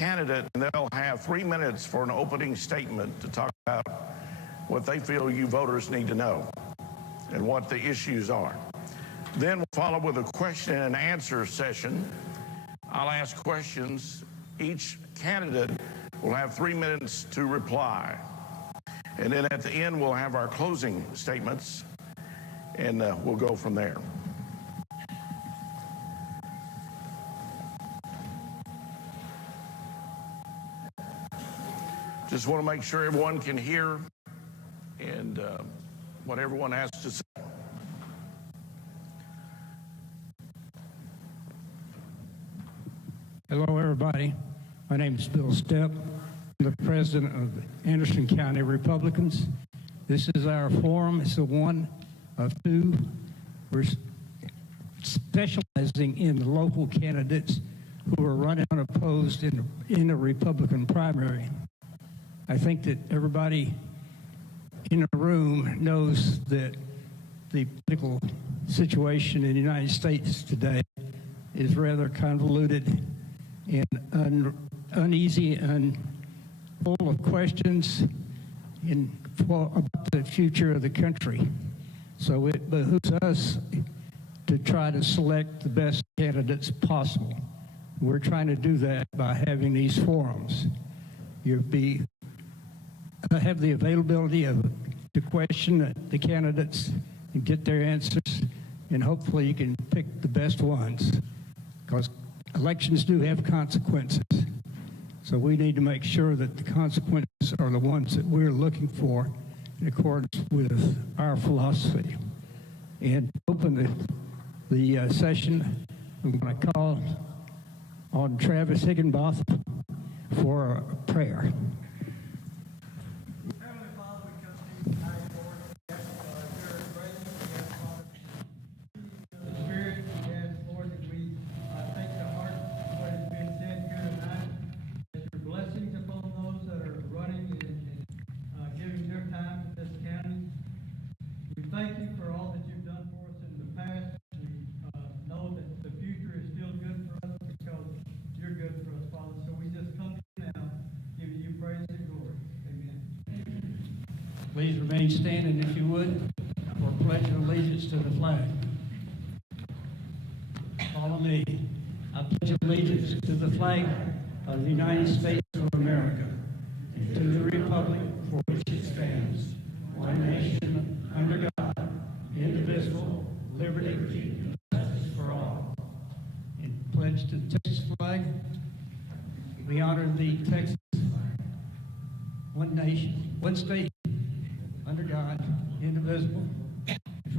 candidate, and they'll have 3 minutes for an opening statement to talk about what they feel you voters need to know and what the issues are. Then we'll follow with a question and answer session. I'll ask questions. Each candidate will have 3 minutes to reply. And then at the end, we'll have our closing statements, and we'll go from there. Just want to make sure everyone can hear and what everyone has to say. Hello, everybody. My name is Bill Stepp. I'm the president of the Anderson County Republicans. This is our forum. It's the one of two. We're specializing in the local candidates who are running unopposed in the Republican primary. I think that everybody in the room knows that the political situation in the United States today is rather convoluted and uneasy and full of questions about the future of the country. So it behooves us to try to select the best candidates possible. We're trying to do that by having these forums. Have the availability to question the candidates and get their answers, and hopefully you can pick the best ones, because elections do have consequences. So we need to make sure that the consequences are the ones that we're looking for in accordance with our philosophy. And to open the session, I'm going to call on Travis Higginbotham for a prayer. Thank you for all that you've done for us in the past. We know that the future is still good for us because you're good for us, Father. So we just come to you now, giving you praise and glory. Amen. Please remain standing, if you would, for pledge of allegiance to the flag. Follow me. I pledge allegiance to the flag of the United States of America and to the republic for which it stands, one nation, under God, indivisible, liberty and justice for all. And pledge to the Texas flag. We honor the Texas, one nation, one state, under God, indivisible,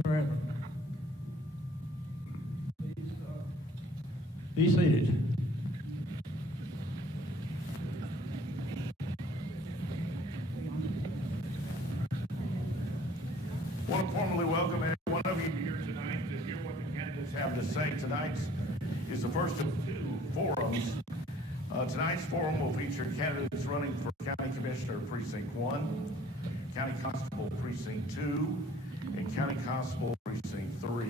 forever. Be seated. I want to formally welcome every one of you here tonight to hear what the candidates have to say. Tonight is the first of two forums. Tonight's forum will feature candidates running for County Commissioner Precinct 1, County Constable Precinct 2, and County Constable Precinct 3.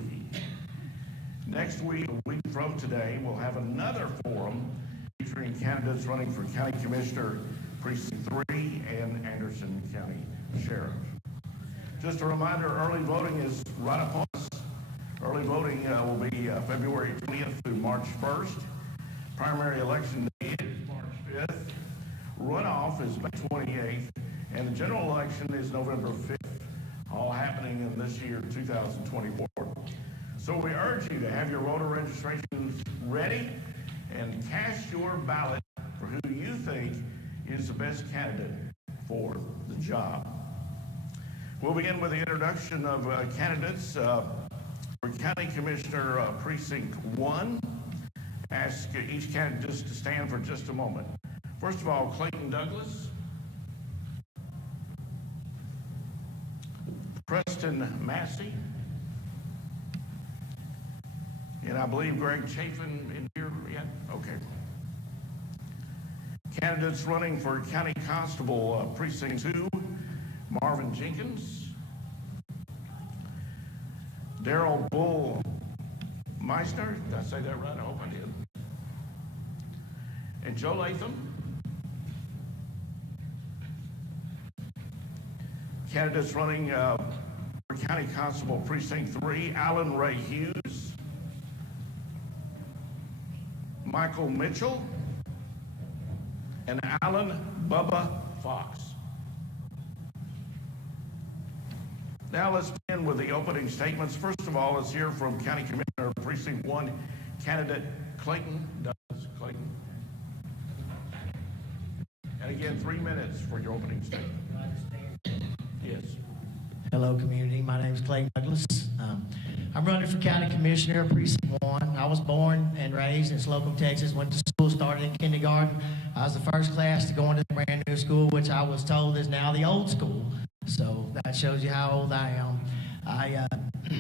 Next week, a week from today, we'll have another forum featuring candidates running for County Commissioner Precinct 3 and Anderson County Sheriff. Just a reminder, early voting is right upon us. Early voting will be February 20th through March 1st. Primary election day is March 5th. Runoff is May 28th. And the general election is November 5th, all happening in this year, 2024. So we urge you to have your voter registrations ready and cast your ballot for who you think is the best candidate for the job. We'll begin with the introduction of candidates for County Commissioner Precinct 1. Ask each candidate just to stand for just a moment. First of all, Clayton Douglas, Preston Massey, and I believe Greg Chafin in here yet? Okay. Candidates running for County Constable Precinct 2, Marvin Jenkins, Daryl Bull Meissner, did I say that right? I hope I did. And Joe Latham, Candidates running for County Constable Precinct 3, Alan Ray Hughes, Michael Mitchell, and Alan Bubba Fox. Now let's begin with the opening statements. First of all, let's hear from County Commissioner Precinct 1, candidate Clayton Douglas. Clayton. And again, 3 minutes for your opening statement. Yes. Hello, community. My name is Clayton Douglas. I'm running for County Commissioner, Precinct 1. I was born and raised in Slocum, Texas. Went to school, started in kindergarten. I was the first class to go into the brand new school, which I was told is now the old school. So that shows you how old I am.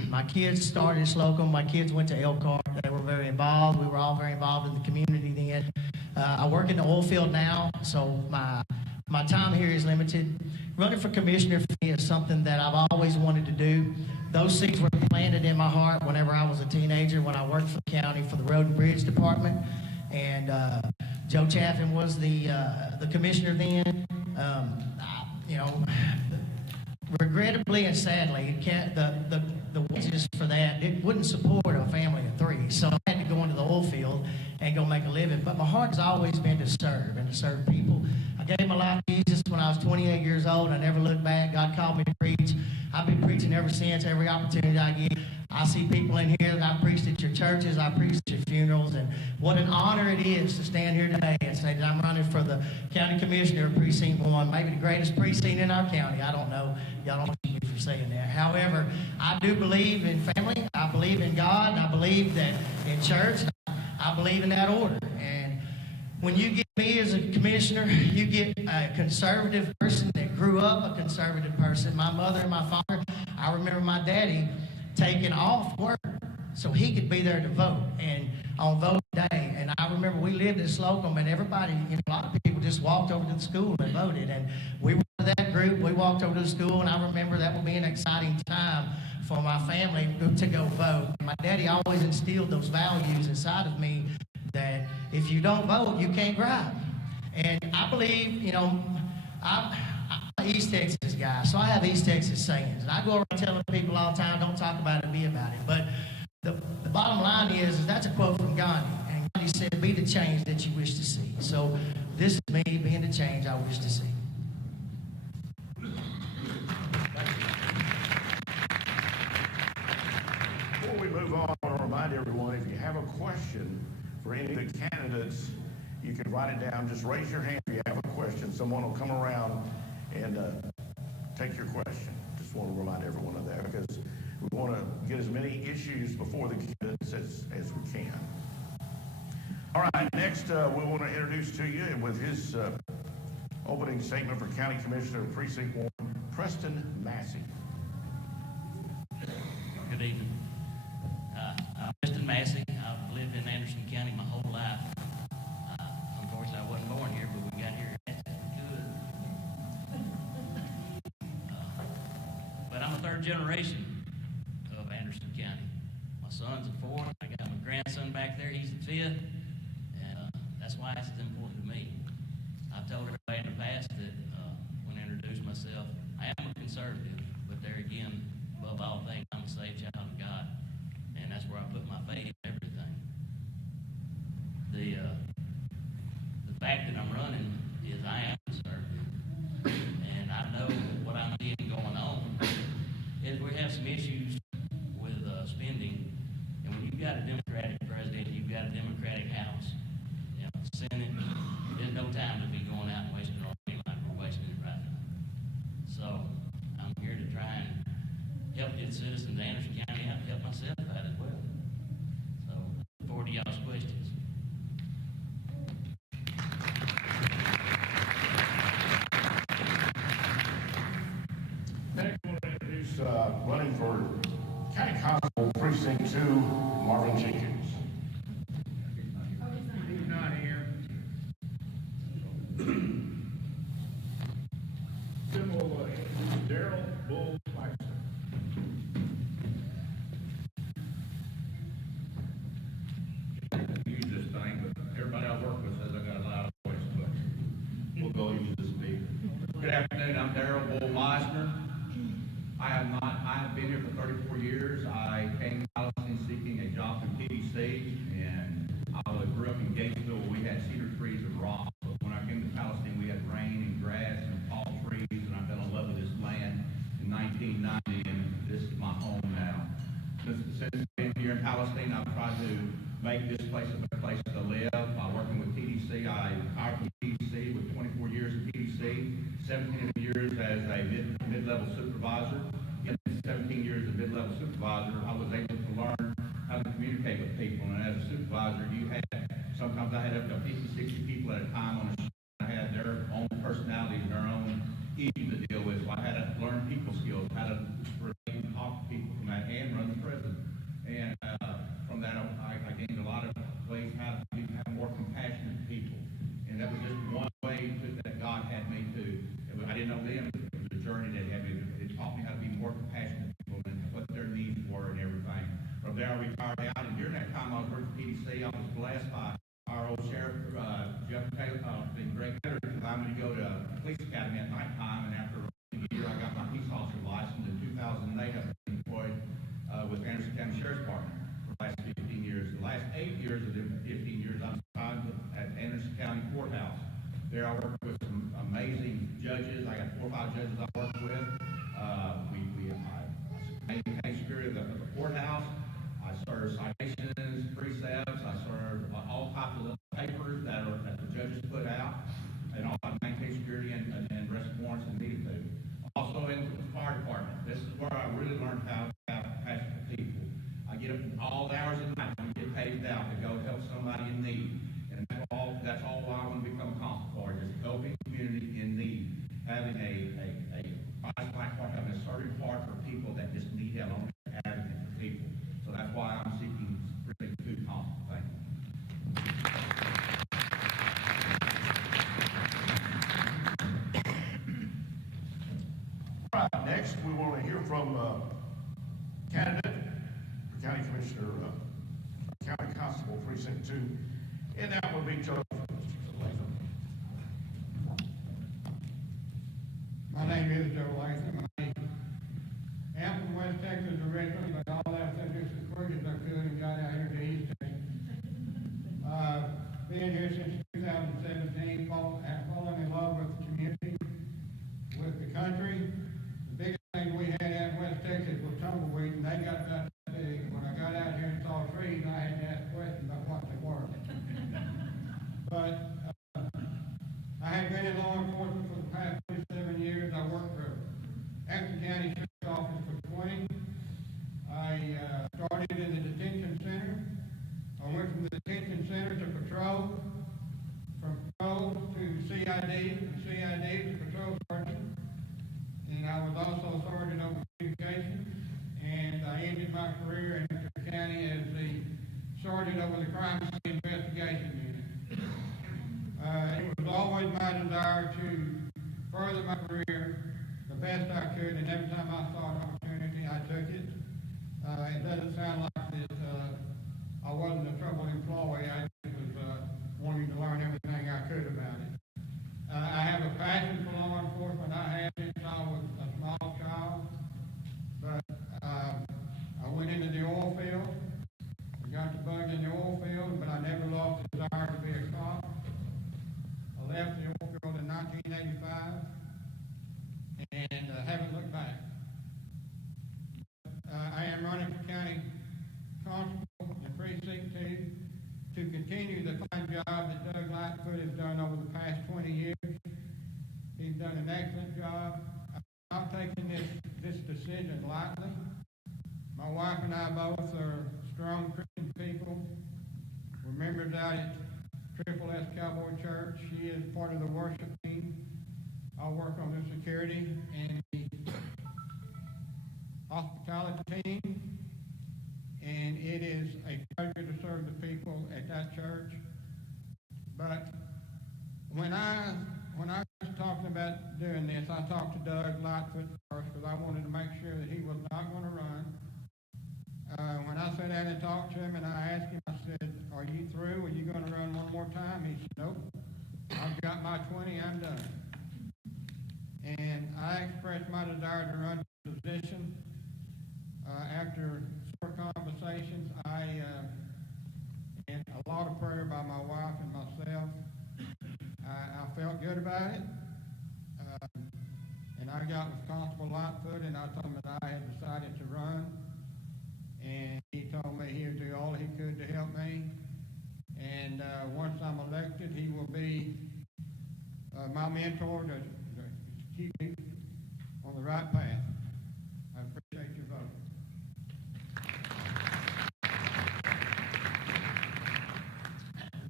My kids started in Slocum. My kids went to Elkhart. They were very involved. We were all very involved in the community then. I work in the oil field now, so my time here is limited. Running for commissioner for me is something that I've always wanted to do. Those seeds were planted in my heart whenever I was a teenager, when I worked for the county for the Road and Bridge Department. And Joe Chaffin was the commissioner then. Regrettably and sadly, the wages for that, it wouldn't support a family of 3. So I had to go into the oil field and go make a living. But my heart has always been to serve and to serve people. I gave my life to Jesus when I was 28 years old. I never looked back. God called me to preach. I've been preaching ever since, every opportunity I get. I see people in here that I preached at your churches, I preached at your funerals, and what an honor it is to stand here today and say that I'm running for the County Commissioner of Precinct 1, maybe the greatest precinct in our county. I don't know. Y'all don't like me for saying that. However, I do believe in family. I believe in God. I believe that in church. I believe in that order. And when you get me as a commissioner, you get a conservative person that grew up a conservative person. My mother and my father, I remember my daddy taking off work so he could be there to vote and on vote day. And I remember we lived in Slocum, and everybody, a lot of people just walked over to the school and voted. And we were that group. We walked over to the school, and I remember that would be an exciting time for my family to go vote. My daddy always instilled those values inside of me that if you don't vote, you can't drive. And I believe, I'm an East Texas guy, so I have East Texas sayings. And I go around telling people all the time, don't talk about it, be about it. But the bottom line is that's a quote from Gandhi. And Gandhi said, be the change that you wish to see. So this is me being the change I wish to see. Before we move on, I want to remind everyone, if you have a question for any of the candidates, you can write it down. Just raise your hand if you have a question. Someone will come around and take your question. Just want to remind everyone of that, because we want to get as many issues before the candidates as we can. All right, next we want to introduce to you, and with his opening statement for County Commissioner of Precinct 1, Preston Massey. Good evening. I'm Preston Massey. I've lived in Anderson County my whole life. Unfortunately, I wasn't born here, but we got here good. But I'm a third generation of Anderson County. My son's a 4th. I got my grandson back there. He's a 5th. And that's why it's important to me. I've told everybody in the past that when I introduce myself, I am a conservative, but there again, above all things, I'm a saved child of God. And that's where I put my faith in everything. The fact that I'm running is I am conservative. And I know what I'm seeing going on is we have some issues with spending. And when you've got a Democratic president, you've got a Democratic House, Senate, there's no time to be going out and wasting our money like we're wasting it right now. So I'm here to try and help the citizens of Anderson County out and help myself out as well. So I look forward to y'all's questions. Next, we want to introduce running for County Constable Precinct 2, Marvin Jenkins. He's not here. Then we'll introduce Daryl Bull Meister. Use this thing, but everybody I work with says I got a loud voice, but we'll go use this speaker. Good afternoon, I'm Daryl Bull Meisner. I have not. I have been here for 34 years. I came to Palestine seeking a job from TDC, and I grew up in Gatesville. We had cedar trees and rock. But when I came to Palestine, we had rain and grass and palm trees, and I fell in love with this land in 1990, and this is my home now. Since I've been here in Palestine, I've tried to make this place a better place to live. By working with TDC, I retired from TDC with 24 years at TDC, 17 years as a mid-level supervisor. In 17 years as a mid-level supervisor, I was able to learn how to communicate with people. And as a supervisor, sometimes I had up to 50, 60 people at a time on a shift. I had their own personalities, their own issues to deal with. So I had to learn people skills, how to relate and talk to people from that, and run the prison. And from that, I gained a lot of ways how to have more compassionate people. And that was just one way that God had me to. I didn't know then, it was a journey that had me. It taught me how to be more compassionate to people and what their needs were and everything. From there, I retired out, and during that time I was working at PDC, I was blessed by our old sheriff, Jeff Taylor, and Greg Taylor, allowed me to go to police academy at nighttime, and after a year, I got my peace officer license. In 2008, I've been employed with Anderson County Sheriff's Department for the last 15 years. The last 8 years of the 15 years, I'm assigned at Anderson County Courthouse. There I work with some amazing judges. I got 4 or 5 judges I work with. I maintain security of the courthouse. I serve citations, precepts. I serve all types of little papers that the judges put out, and all I maintain security and arrest warrants and needed to. Also in the fire department. This is where I really learned how to have compassion for people. I get up all the hours of the night and get paid out to go help somebody in need. And that's all I want to become a constable for, just helping the community in need. Having a black heart, having a certain heart for people that just need help. Having it for people. So that's why I'm seeking really good constable. Thank you. All right, next we want to hear from candidate for County Commissioner, County Constable Precinct 2, and that will be Charles. My name is Joe Latham. I am from West Texas originally, but all that said just as quick as I could and got out here to East Texas. Been here since 2017, fallen in love with the community, with the country. The biggest thing we had out in West Texas was tumbleweeds, and they got about that big. When I got out here and saw trees, I had to ask questions about what they were. But I have been in law enforcement for the past 27 years. I worked for Anderson County Sheriff's Office for 20. I started in the detention center. I went from the detention center to patrol, from patrol to CID, from CID to patrol sergeant. And I was also sergeant over communications. And I ended my career in Anderson County as the sergeant over the crime scene investigation unit. It was always my desire to further my career the best I could, and every time I saw an opportunity, I took it. It doesn't sound like that I wasn't a troubled employee. I just was wanting to learn everything I could about it. I have a passion for law enforcement. I had since I was a small child, but I went into the oil field. I got the bug in the oil field, but I never lost the desire to be a cop. I left the oil field in 1985 and haven't looked back. I am running for county constable in Precinct 2 to continue the fine job that Doug Lightfoot has done over the past 20 years. He's done an excellent job. I'm not taking this decision lightly. My wife and I both are strong Christian people. We're members out at Triple S Cowboy Church. She is part of the worship team. I work on the security and the hospitality team, and it is a pleasure to serve the people at that church. But when I was talking about doing this, I talked to Doug Lightfoot first because I wanted to make sure that he was not going to run. When I sat down and talked to him and I asked him, I said, "Are you through? Are you going to run one more time?" He said, "Nope. I've got my 20, I'm done." And I expressed my desire to run as position. After short conversations, and a lot of prayer by my wife and myself, I felt good about it. And I got with Constable Lightfoot and I told him that I had decided to run. And he told me he would do all he could to help me. And once I'm elected, he will be my mentor to keep me on the right path. I appreciate your vote.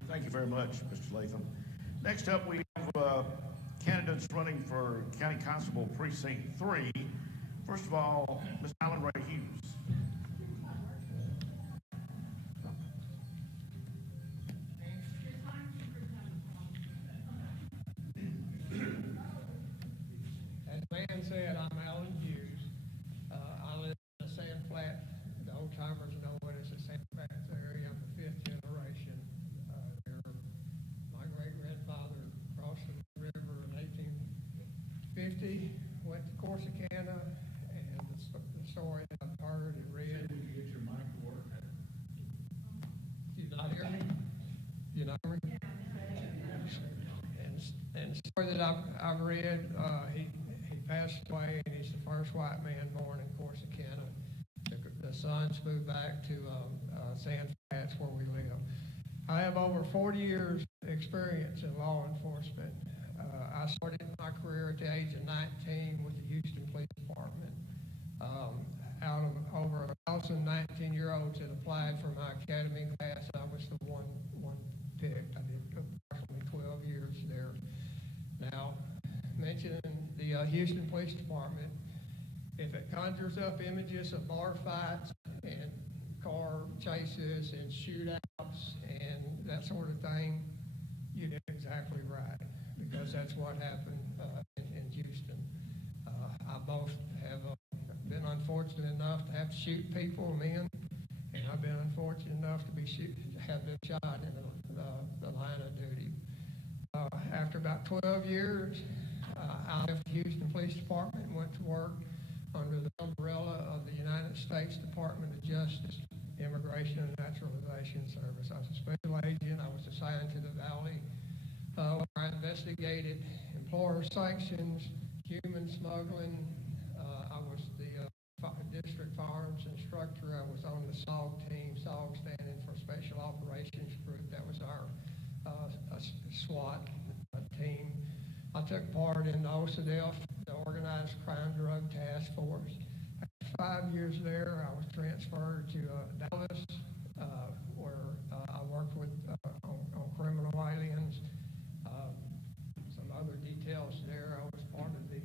Thank you very much, Mr. Latham. Next up, we have candidates running for County Constable Precinct 3. First of all, Ms. Alan Ray Hughes. As Dan said, I'm Alan Hughes. I live in the Sand Flat. The old timers know it as the Sand Flats area. I'm the fifth generation there. My great-grandfather crossed the river in 1850, went to Corsicana, and the story that I've heard and read. Would you get your mic to work? You not hear me? You not hear me? And the story that I've read, he passed away, and he's the first white man born in Corsicana. The sons moved back to Sand Flats, where we live. I have over 40 years experience in law enforcement. I started my career at the age of 19 with the Houston Police Department. Out of over 1,000 19-year-olds that applied for my academy class, I was the one picked. I did approximately 12 years there. Now, mentioning the Houston Police Department, if it conjures up images of bar fights and car chases and shootouts and that sort of thing, you did exactly right, because that's what happened in Houston. I both have been unfortunate enough to have to shoot people, men, and I've been unfortunate enough to have been shot in the line of duty. After about 12 years, I left the Houston Police Department and went to work under the umbrella of the United States Department of Justice, Immigration and Naturalization Service. I was a special agent. I was assigned to the Valley, where I investigated employer sanctions, human smuggling. I was the district firearms instructor. I was on the SOG team, SOG standing for Special Operations Group. That was our SWAT team. I took part in the OCDF, the Organized Crime Drug Task Force. After 5 years there, I was transferred to Dallas, where I worked with on criminal aliens. Some other details there. I was part of the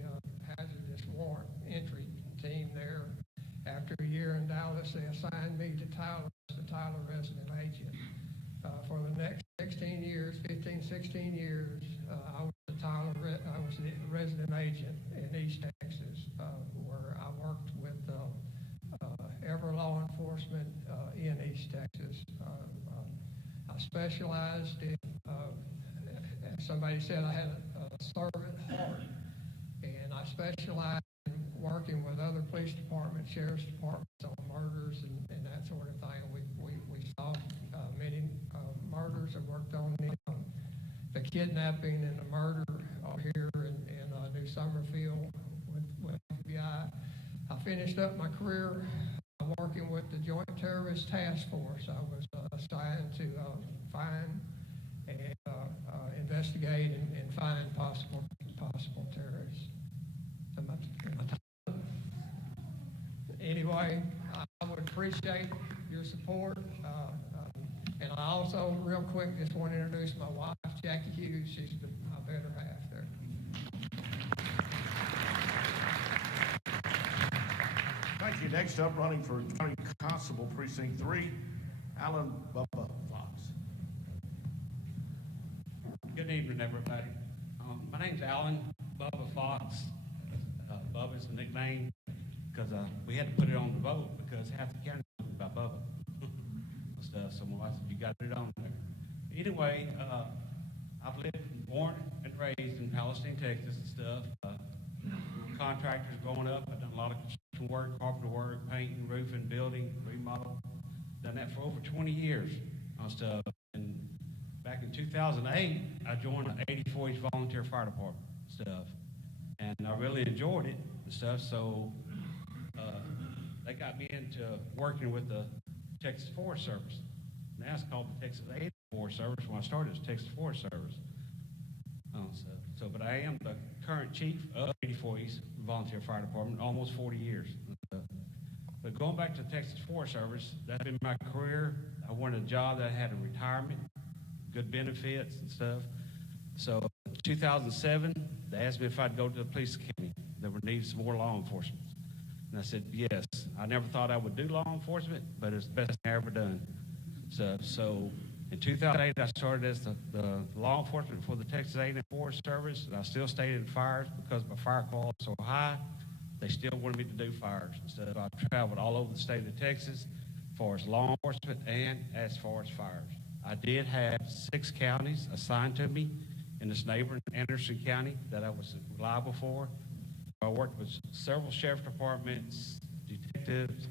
hazardous warrant entry team there. After a year in Dallas, they assigned me to Tyler, the Tyler resident agent. For the next 16 years, I was the resident agent in East Texas, where I worked with every law enforcement in East Texas. I specialized in, somebody said I had a servant heart, and I specialized in working with other police departments, sheriff's departments on murders and that sort of thing. We solved many murders. I worked on the kidnapping and the murder over here in New Summerfield with FBI. I finished up my career working with the Joint Terrorist Task Force. I was assigned to find and investigate and find possible terrorists. Anyway, I would appreciate your support. And I also, real quick, just want to introduce my wife, Jackie Hughes. She's my better half there. Thank you. Next up, running for County Constable Precinct 3, Alan Bubba Fox. Good evening, everybody. My name's Alan Bubba Fox. Bubba's a nickname because we had to put it on the vote because half the county knows about Bubba. Stuff. So I said, you got it on there. Anyway, I've lived, born and raised in Palestine, Texas and stuff. contractors growing up. I've done a lot of construction work, carpenter work, painting, roofing, building, remodel. Done that for over 20 years on stuff. And back in 2008, I joined the 84 East Volunteer Fire Department stuff. And I really enjoyed it and stuff, so they got me into working with the Texas Forest Service. Now it's called the Texas A Forest Service. When I started, it was Texas Forest Service. But I am the current chief of 84 East Volunteer Fire Department, almost 40 years. But going back to the Texas Forest Service, that's been my career. I wanted a job that had a retirement, good benefits and stuff. So in 2007, they asked me if I'd go to the police academy. They would need some more law enforcement. And I said, yes. I never thought I would do law enforcement, but it's the best thing I've ever done. So in 2008, I started as the law enforcement for the Texas A&M Forest Service, and I still stayed in fires because my fire call is so high. They still wanted me to do fires. So I've traveled all over the state of Texas as far as law enforcement and as far as fires. I did have 6 counties assigned to me in this neighboring Anderson County that I was liable for. I worked with several sheriff departments, detectives,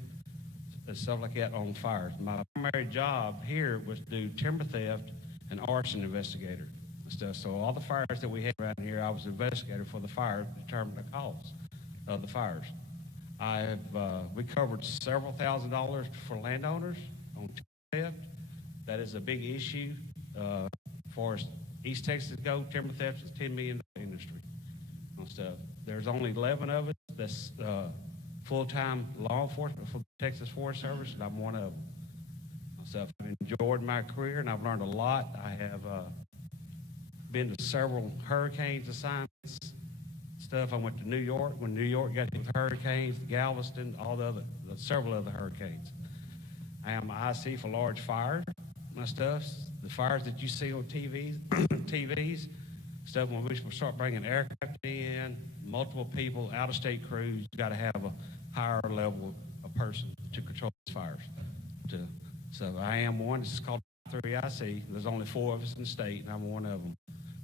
and stuff like that on fires. My primary job here was to do timber theft and arson investigator and stuff. So all the fires that we had around here, I was investigator for the fire to determine the cause of the fires. We covered several $1,000s for landowners on timber theft. That is a big issue. For as East Texas go, timber theft is a $10 million industry on stuff. There's only 11 of us that's full-time law enforcement for the Texas Forest Service, and I'm one of them. So I've enjoyed my career, and I've learned a lot. I have been to several hurricanes assignments, stuff. I went to New York when New York got hit with hurricanes, Galveston, several other hurricanes. I am IC for large fires, my stuff. The fires that you see on TVs, stuff when we start bringing aircraft in, multiple people, out-of-state crews, you got to have a higher level of person to control these fires. So I am one. This is called 3IC. There's only 4 of us in the state, and I'm one of them.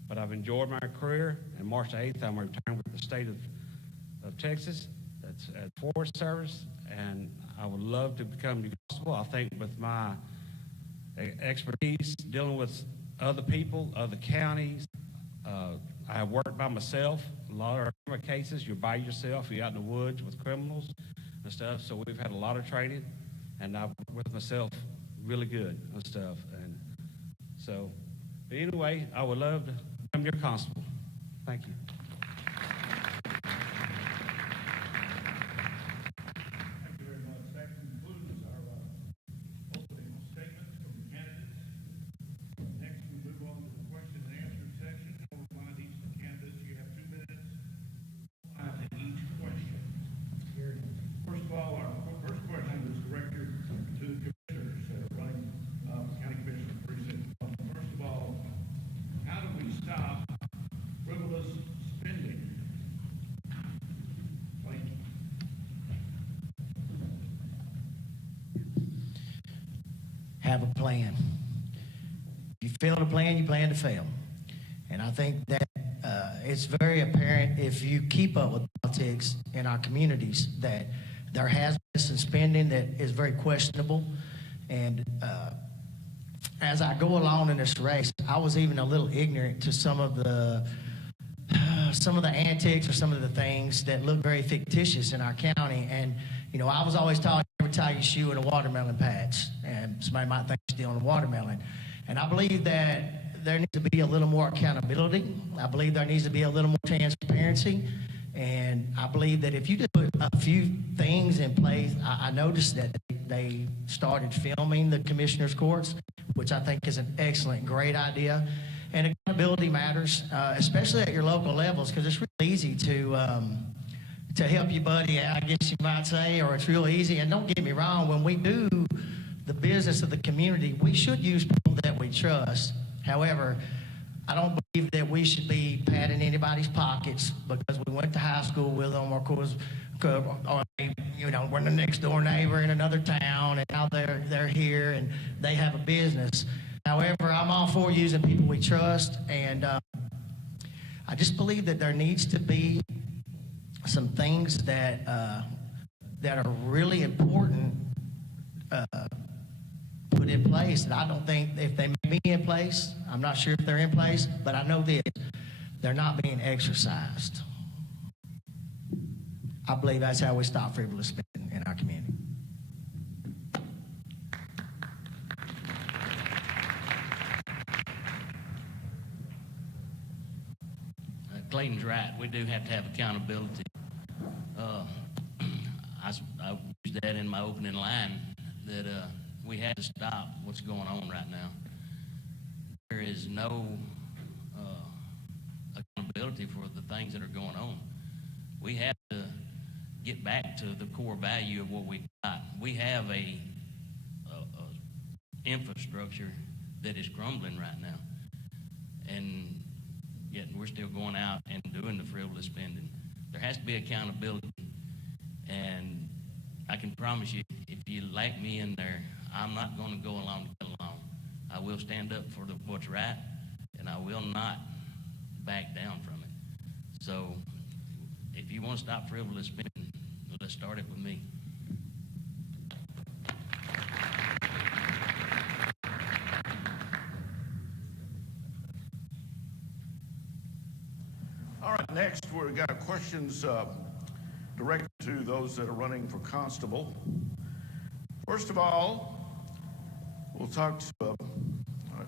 But I've enjoyed my career, and March 8th, I'm retiring with the state of Texas. That's at Forest Service, and I would love to become constable. I think with my expertise dealing with other people, other counties, I have worked by myself. A lot of our cases, you're by yourself. You're out in the woods with criminals and stuff. So we've had a lot of training, and I've worked with myself really good and stuff. And so, but anyway, I would love to become your constable. Thank you. Thank you very much. That concludes our opening statements from the candidates. Next, we move on to the question and answer section. I'll remind each of the candidates you have 2 minutes to each question. First of all, our first question is directed to the commissioners that are running County Commissioner Precinct. First of all, how do we stop frivolous spending? Thank you. Have a plan. If you fail to plan, you plan to fail. And I think that it's very apparent if you keep up with politics in our communities that there has been some spending that is very questionable. And as I go along in this race, I was even a little ignorant to some of the antics or some of the things that look very fictitious in our county. And, you know, I was always taught never tie your shoe in a watermelon patch. And somebody might think you're stealing a watermelon. And I believe that there needs to be a little more accountability. I believe there needs to be a little more transparency. And I believe that if you just put a few things in place, I noticed that they started filming the commissioners' courts, which I think is an excellent, great idea. And accountability matters, especially at your local levels, because it's really easy to help your buddy out, I guess you might say, or it's real easy. And don't get me wrong, when we do the business of the community, we should use people that we trust. However, I don't believe that we should be patting anybody's pockets because we went to high school with them, or you know, we're the next door neighbor in another town, and now they're here and they have a business. However, I'm all for using people we trust, and I just believe that there needs to be some things that that are really important put in place that I don't think if they may be in place, I'm not sure if they're in place, but I know this, they're not being exercised. I believe that's how we stop frivolous spending in our community. Clayton's right. We do have to have accountability. I used that in my opening line that we have to stop what's going on right now. There is no accountability for the things that are going on. We have to get back to the core value of what we've got. We have a infrastructure that is crumbling right now, and yet we're still going out and doing the frivolous spending. There has to be accountability, and I can promise you, if you like me in there, I'm not going to go along to get along. I will stand up for what's right, and I will not back down from it. So if you want to stop frivolous spending, let's start it with me. All right, next we've got questions directed to those that are running for constable. First of all, we'll talk to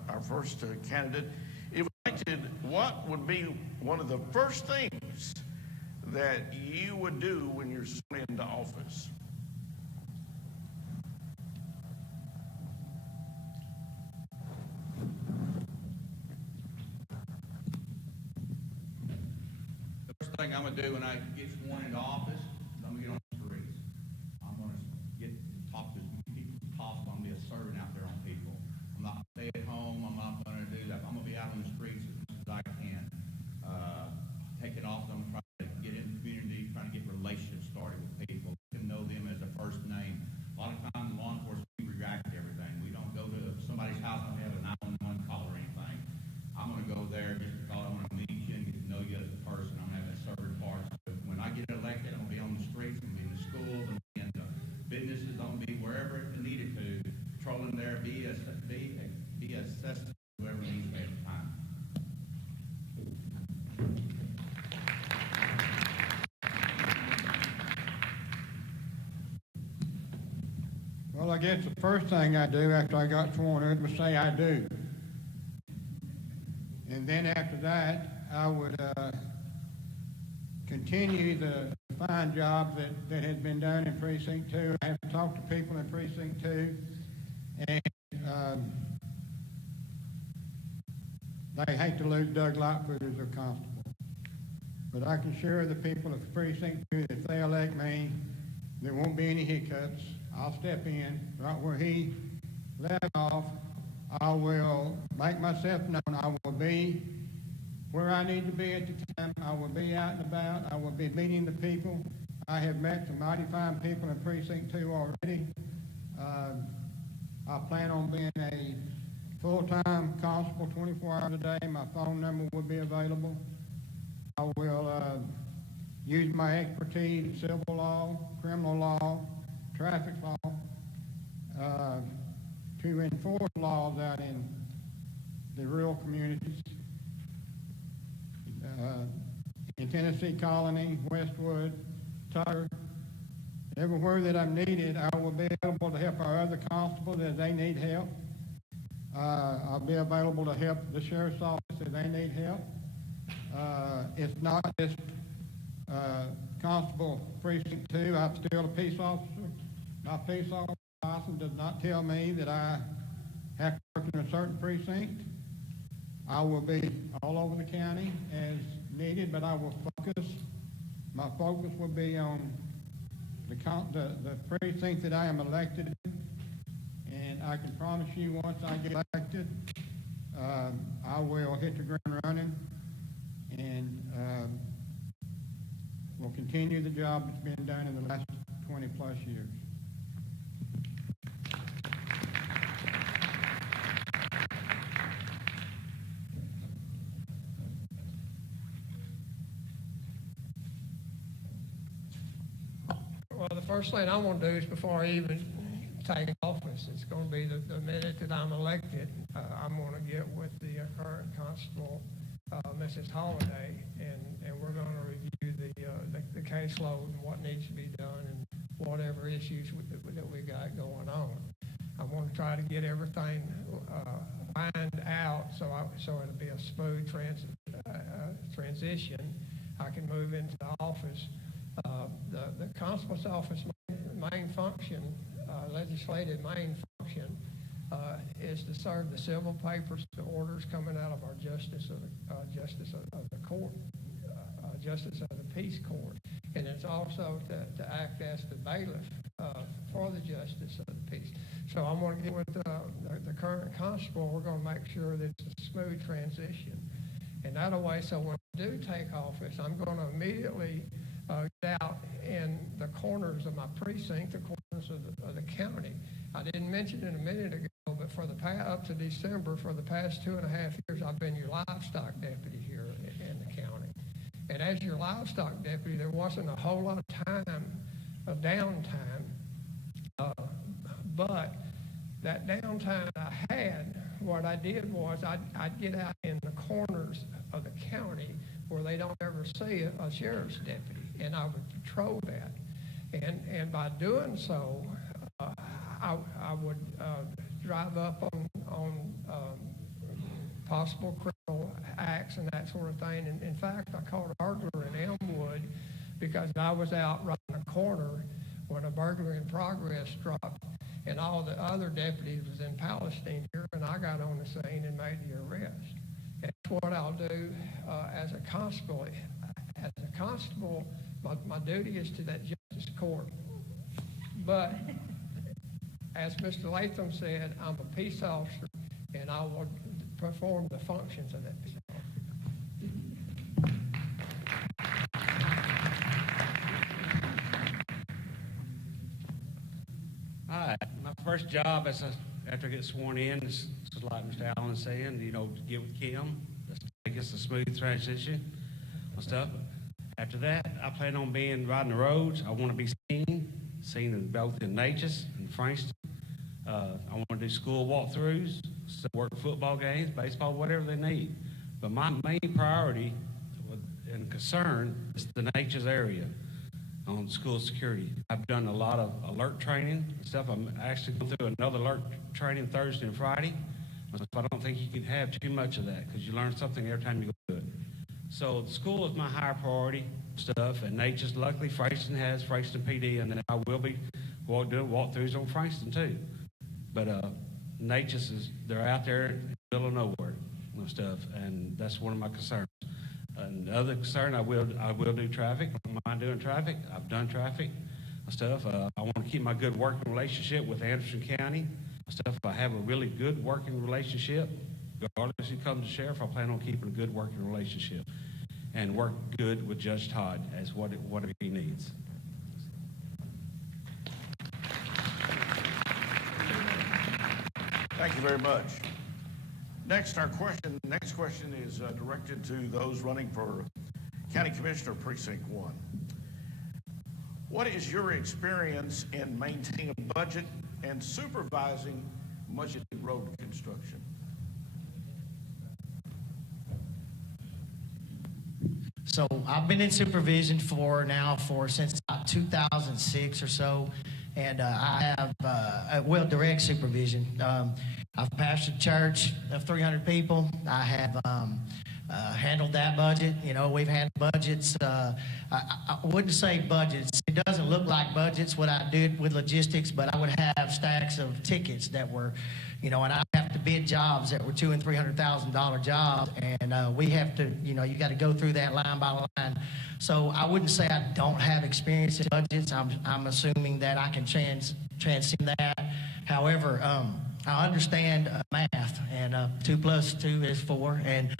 our first candidate. If elected, what would be one of the first things that you would do when you're sworn into office? The first thing I'm gonna do when I get sworn into office is I'm gonna get on the streets. I'm gonna talk to as many people as possible. I'm gonna be a servant out there on people. I'm not gonna stay at home. I'm not gonna do that. I'm gonna be out on the streets as much as I can. Taking off, I'm trying to get in the community, trying to get relationships started with people, get to know them as a first name. A lot of times, law enforcement, we react to everything. We don't go to somebody's house and have a 911 call or anything. I'm gonna go there just because I want to meet you and get to know you as a person. I'm gonna have that servant part. So when I get elected, I'm gonna be on the streets, I'm gonna be in the schools, I'm gonna be in the businesses, I'm gonna be wherever it needed to, patrolling there, be assessed to whoever needs me at the time. Well, I guess the first thing I do after I got sworn in was say I do. And then after that, I would continue the fine job that has been done in Precinct 2. I have talked to people in Precinct 2, and they hate to lose Doug Lightfoot as their constable. But I can assure the people of Precinct 2 that if they elect me, there won't be any hiccups. I'll step in right where he left off. I will make myself known. I will be where I need to be at the time. I will be out and about. I will be meeting the people. I have met some mighty fine people in Precinct 2 already. I plan on being a full-time constable 24 hours a day. My phone number will be available. I will use my expertise in civil law, criminal law, traffic law, to enforce laws out in the rural communities. In Tennessee Colony, Westwood, Tucker, everywhere that I'm needed, I will be able to help our other constables as they need help. I'll be available to help the sheriff's office if they need help. It's not just Constable Precinct 2. I'm still a peace officer. My peace officer license does not tell me that I have to work in a certain precinct. I will be all over the county as needed, but I will focus. My focus will be on the precinct that I am elected in. And I can promise you, once I get elected, I will hit the ground running and will continue the job that's been done in the last 20 plus years. first thing I want to do is before I even take office, it's going to be the minute that I'm elected, I'm going to get with the current constable, Mrs. Holliday, and we're going to review the caseload and what needs to be done and whatever issues that we got going on. I'm going to try to get everything lined out so it'll be a smooth transition. I can move into the office. The constable's office main function, legislative main function, is to serve the civil papers, the orders coming out of our justice of the court, justice of the peace court, and it's also to act as the bailiff for the justice of the peace. So I'm going to get with the current constable. We're going to make sure that it's a smooth transition, and that way, so when I do take office, I'm going to immediately get out in the corners of my precinct, the corners of the county. I didn't mention it a minute ago, but for up to December, for the past 2.5 years, I've been your livestock deputy here in the county. And as your livestock deputy, there wasn't a whole lot of downtime, but that downtime I had, what I did was I'd get out in the corners of the county where they don't ever see a sheriff's deputy, and I would patrol that. And by doing so, I would drive up on possible criminal acts and that sort of thing. And in fact, I caught a burglar in Elmwood because I was out right in a corner when a burglary in progress dropped, and all the other deputies was in Palestine here, and I got on the scene and made the arrest. And that's what I'll do as a constable. As a constable, my duty is to that justice court. But as Mr. Latham said, I'm a peace officer, and I will perform the functions of that peace officer. All right, my first job after I get sworn in is like Mr. Allen saying, to get with Kim. I guess a smooth transition and stuff. After that, I plan on riding the roads. I want to be seen in both in Natchez and Frankston. I want to do school walkthroughs, work football games, baseball, whatever they need. But my main priority and concern is the Natchez area on school security. I've done a lot of alert training and stuff. I'm actually going through another alert training Thursday and Friday. But I don't think you can have too much of that because you learn something every time you go through it. So the school is my higher priority stuff, and Natchez, luckily, Frankston has Frankston PD, and then I will be doing walkthroughs on Frankston too. But Natchez they're out there in the middle of nowhere and stuff, and that's one of my concerns. And the other concern, I will do traffic. I don't mind doing traffic. I've done traffic and stuff. I want to keep my good working relationship with Anderson County and stuff. I have a really good working relationship. Regardless who comes to sheriff, I plan on keeping a good working relationship and work good with Judge Todd as whatever he needs. Thank you very much. Next question is directed to those running for County Commissioner Precinct 1. What is your experience in maintaining a budget and supervising much of the road construction? So I've been in supervision since about 2006 or so, and I have direct supervision. I've pastored a church of 300 people. I have handled that budget. We've had budgets. I wouldn't say budgets. It doesn't look like budgets, what I did with logistics, but I would have stacks of tickets that were, and I have to bid jobs that were $200,000 and $300,000 jobs, and we have to, you got to go through that line by line. So I wouldn't say I don't have experience in budgets. I'm assuming that I can transcend that. However, I understand math, and 2 + 2 is 4. And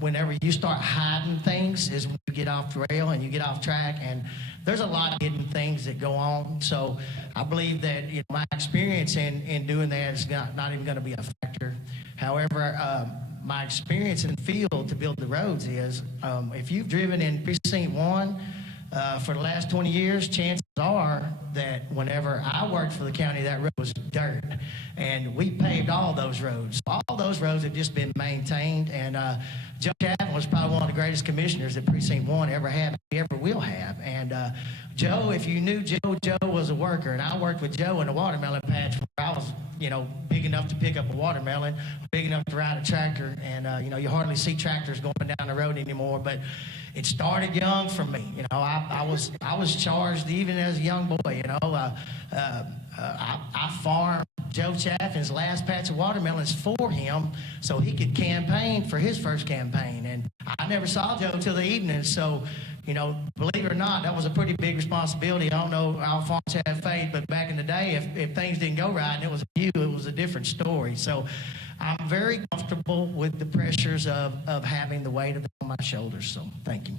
whenever you start hiding things is when you get off the rail and you get off track. And there's a lot of hidden things that go on. So I believe that my experience in doing that is not even going to be a factor. However, my experience in the field to build the roads is if you've driven in Precinct 1 for the last 20 years, chances are that whenever I worked for the county, that road was dirt, and we paved all those roads. All those roads have just been maintained, and Joe Chapman was probably one of the greatest commissioners that Precinct 1 ever had, ever will have. And Joe, if you knew Joe, Joe was a worker, and I worked with Joe in the watermelon patch where I was, big enough to pick up a watermelon, big enough to ride a tractor, and you hardly see tractors going down the road anymore. But it started young for me. I was charged even as a young boy. I farmed Joe Chaffin's last patch of watermelons for him so he could campaign for his first campaign. And I never saw Joe till the evening. So, believe it or not, that was a pretty big responsibility. I don't know how farmers have faith, but back in the day, if things didn't go right and it was you, it was a different story. So I'm very comfortable with the pressures of having the weight of it on my shoulders. So thank you.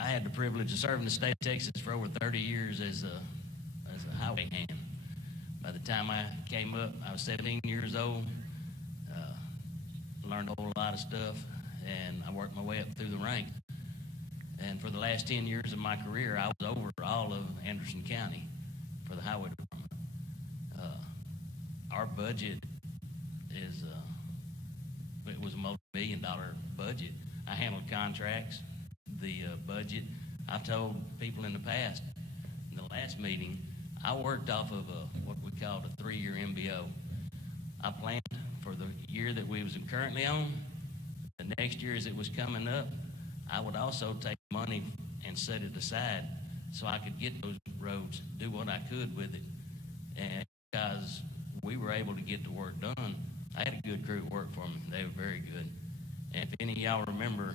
I had the privilege of serving the state of Texas for over 30 years as a highway hand. By the time I came up, I was 17 years old, learned a whole lot of stuff, and I worked my way up through the ranks. And for the last 10 years of my career, I was over all of Anderson County for the highway department. Our budget it was a multi-million-dollar budget. I handled contracts, the budget. I've told people in the past, in the last meeting, I worked off of what we called a 3-year MBO. I planned for the year that we was currently on. The next year as it was coming up, I would also take money and set it aside so I could get those roads, do what I could with it. And because we were able to get the work done, I had a good crew that worked for me. They were very good. And if any of y'all remember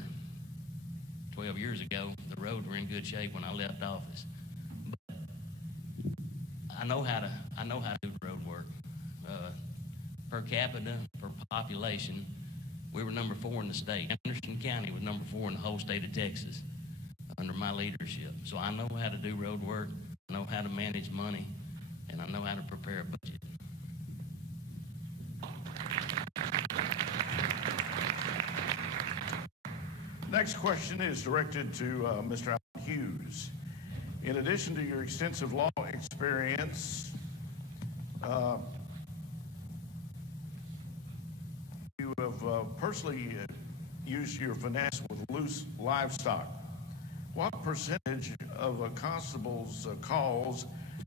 12 years ago, the roads were in good shape when I left office. But I know how to do road work. Per capita, per population, we were number 4 in the state. Anderson County was number 4 in the whole state of Texas under my leadership. So I know how to do road work, I know how to manage money, and I know how to prepare a budget. Next question is directed to Mr. Allen Hughes. In addition to your extensive law experience, you have personally used your finesse with loose livestock. What percentage of a constable's calls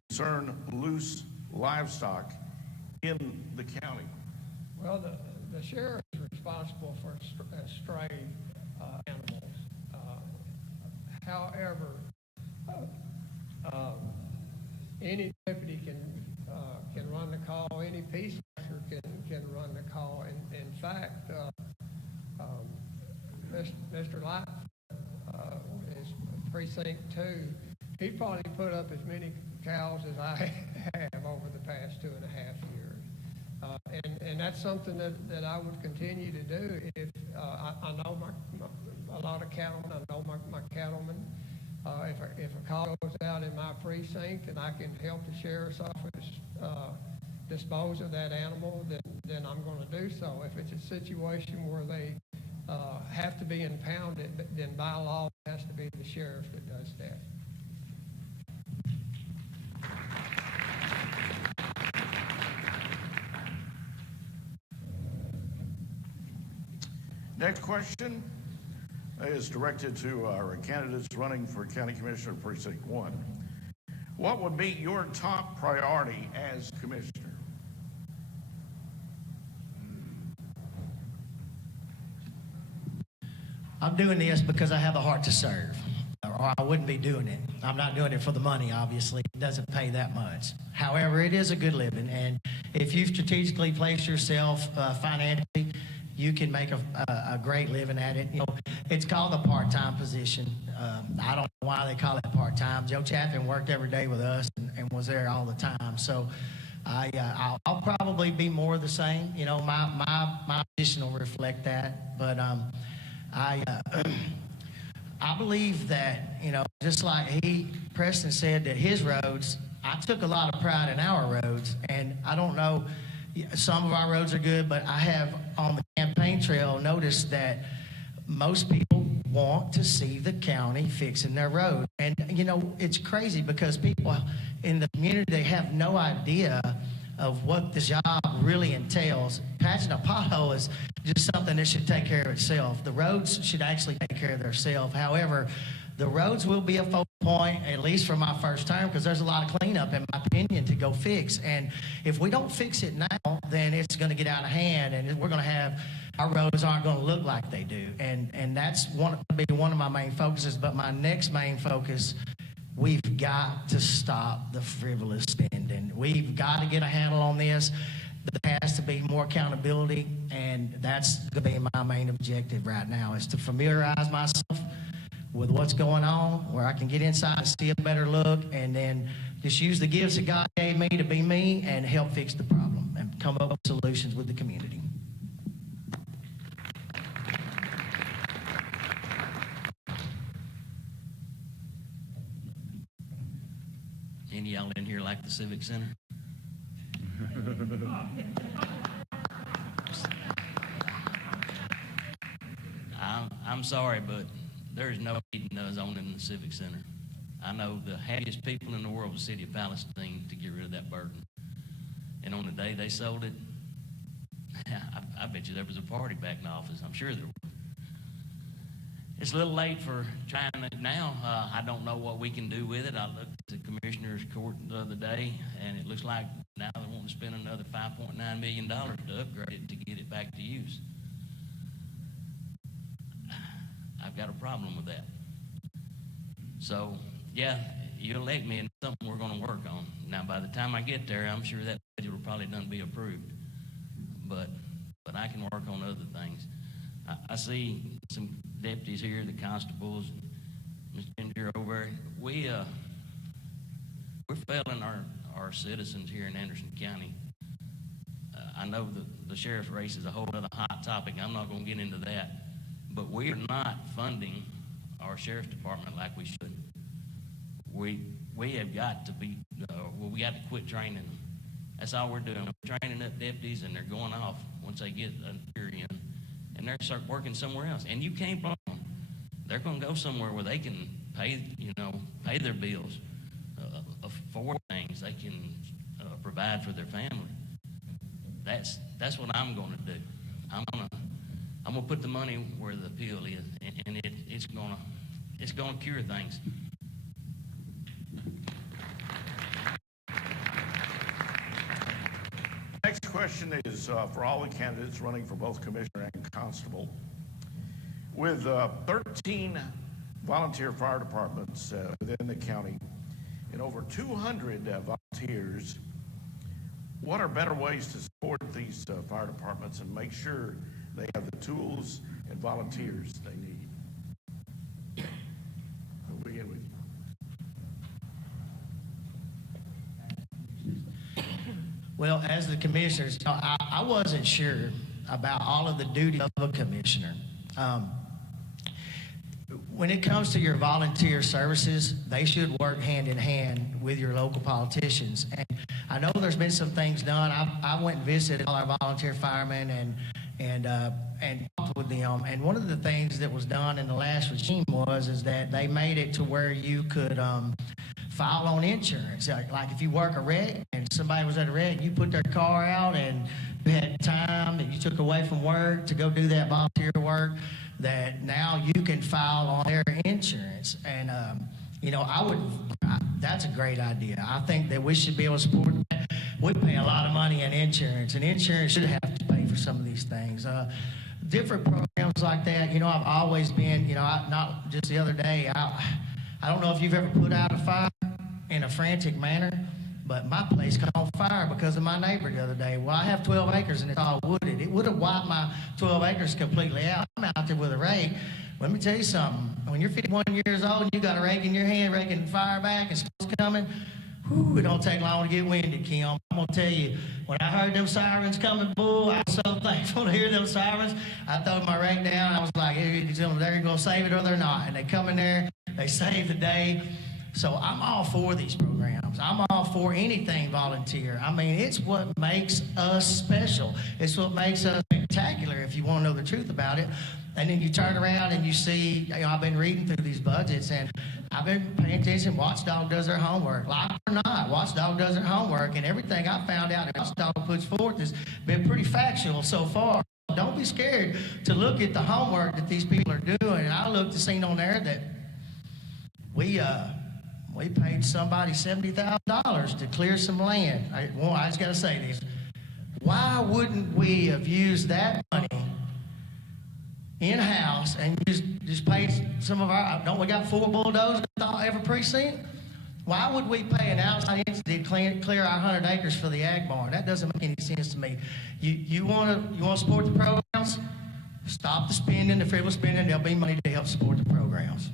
concern loose livestock in the county? Well, the sheriff is responsible for stray animals. However, any deputy can run the call. Any peace officer can run the call. And in fact, Mr. Light is Precinct 2. He probably put up as many cows as I have over the past 2.5 years. And that's something that I would continue to do. If I know a lot of cattlemen, I know my cattlemen. If a call goes out in my precinct and I can help the sheriff's office dispose of that animal, then I'm going to do so. If it's a situation where they have to be impounded, then by law it has to be the sheriff that does that. Next question is directed to our candidates running for County Commissioner Precinct 1. What would be your top priority as commissioner? I'm doing this because I have a heart to serve, or I wouldn't be doing it. I'm not doing it for the money, obviously. It doesn't pay that much. However, it is a good living, and if you strategically place yourself financially, you can make a great living at it. It's called a part-time position. I don't know why they call it part-time. Joe Chaffin worked every day with us and was there all the time. So I'll probably be more of the same. My position will reflect that. But I believe that, just like Preston said that his roads, I took a lot of pride in our roads, and I don't know some of our roads are good, but I have on the campaign trail noticed that most people want to see the county fixing their road. And, you know, it's crazy because people in the community, they have no idea of what the job really entails. Patching a pothole is just something that should take care of itself. The roads should actually take care of themselves. However, the roads will be a focal point, at least for my first term, because there's a lot of cleanup, in my opinion, to go fix. And if we don't fix it now, then it's going to get out of hand, and we're going to have, our roads aren't going to look like they do. And that's going to be one of my main focuses. But my next main focus, we've got to stop the frivolous spending. We've got to get a handle on this. There has to be more accountability, and that's going to be my main objective right now, is to familiarize myself with what's going on, where I can get inside and see a better look, and then just use the gifts that God gave me to be me and help fix the problem and come up with solutions with the community. Any of y'all in here like the Civic Center? I'm sorry, but there's no eating us on in the Civic Center. I know the happiest people in the world was the city of Palestine to get rid of that burden. And on the day they sold it, I bet you there was a party back in the office. I'm sure there was. It's a little late for trying it now. I don't know what we can do with it. I looked at the Commissioner's Court the other day, and it looks like now they want to spend another $5.9 million to upgrade it to get it back to use. I've got a problem with that. So, yeah, you elect me, and it's something we're going to work on. Now, by the time I get there, I'm sure that budget will probably done be approved. But I can work on other things. I see some deputies here, the constables, Mr. Ginger over. We're failing our citizens here in Anderson County. I know the sheriff's race is a whole other hot topic. I'm not going to get into that. But we are not funding our sheriff's department like we should. We have got to be, we got to quit training them. That's all we're doing. We're training up deputies, and they're going off once they get a year in, and they're start working somewhere else. And you can't blame them. They're going to go somewhere where they can pay their bills, afford things they can provide for their family. That's what I'm going to do. I'm gonna put the money where the appeal is, and it's gonna cure things. Next question is for all the candidates running for both commissioner and constable. With 13 volunteer fire departments within the county and over 200 volunteers, what are better ways to support these fire departments and make sure they have the tools and volunteers they need? We'll begin with you. Well, as the commissioners, I wasn't sure about all of the duties of a commissioner. When it comes to your volunteer services, they should work hand in hand with your local politicians. And I know there's been some things done. I went and visited all our volunteer firemen and talked with them. And one of the things that was done in the last regime is that they made it to where you could file on insurance. Like if you work a wreck and somebody was at a wreck, you put their car out and you had time that you took away from work to go do that volunteer work, that now you can file on their insurance. And, that's a great idea. I think that we should be able to support that. We pay a lot of money in insurance, and insurance should have to pay for some of these things. Different programs like that, I've always been, not just the other day, I don't know if you've ever put out a fire in a frantic manner, but my place caught on fire because of my neighbor the other day. Well, I have 12 acres and it's all wooded. It would have wiped my 12 acres completely out. I'm out there with a rake. Let me tell you something. When you're 51 years old and you got a rake in your hand, raking fire back and smoke's coming, it don't take long to get winded, Kim. I'm going to tell you, when I heard them sirens coming, bull, I was so thankful to hear them sirens. I threw my rake down. I was like, hey, they're going to save it or they're not. And they come in there, they save the day. So I'm all for these programs. I'm all for anything volunteer. I mean, it's what makes us special. It's what makes us spectacular, if you want to know the truth about it. And then you turn around and you see, I've been reading through these budgets and I've been paying attention. Watchdog does their homework. Like it or not, Watchdog does their homework. And everything I found out that Watchdog puts forth has been pretty factual so far. Don't be scared to look at the homework that these people are doing. And I looked and seen on there that we paid somebody $70,000 to clear some land. I just got to say this. Why wouldn't we have used that money in-house and just paid some of our, don't we got 4 bulldozers in every precinct? Why would we pay an outside entity to clear our 100 acres for the ag barn? That doesn't make any sense to me. You want to support the programs? Stop the spending, the frivolous spending. There'll be money to help support the programs.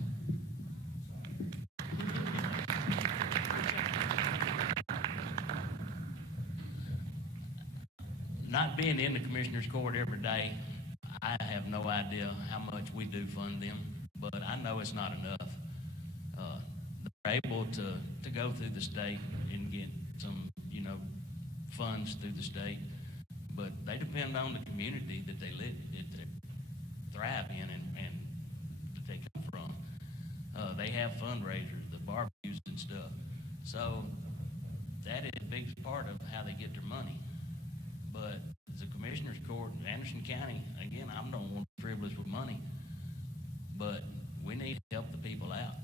Not being in the Commissioner's Court every day, I have no idea how much we do fund them, but I know it's not enough. They're able to go through the state and get some, funds through the state, but they depend on the community that they live, that they thrive in and that they come from. They have fundraisers, the barbecues and stuff. So that is a big part of how they get their money. But the Commissioner's Court in Anderson County, again, I don't want to be frivolous with money, but we need to help the people out.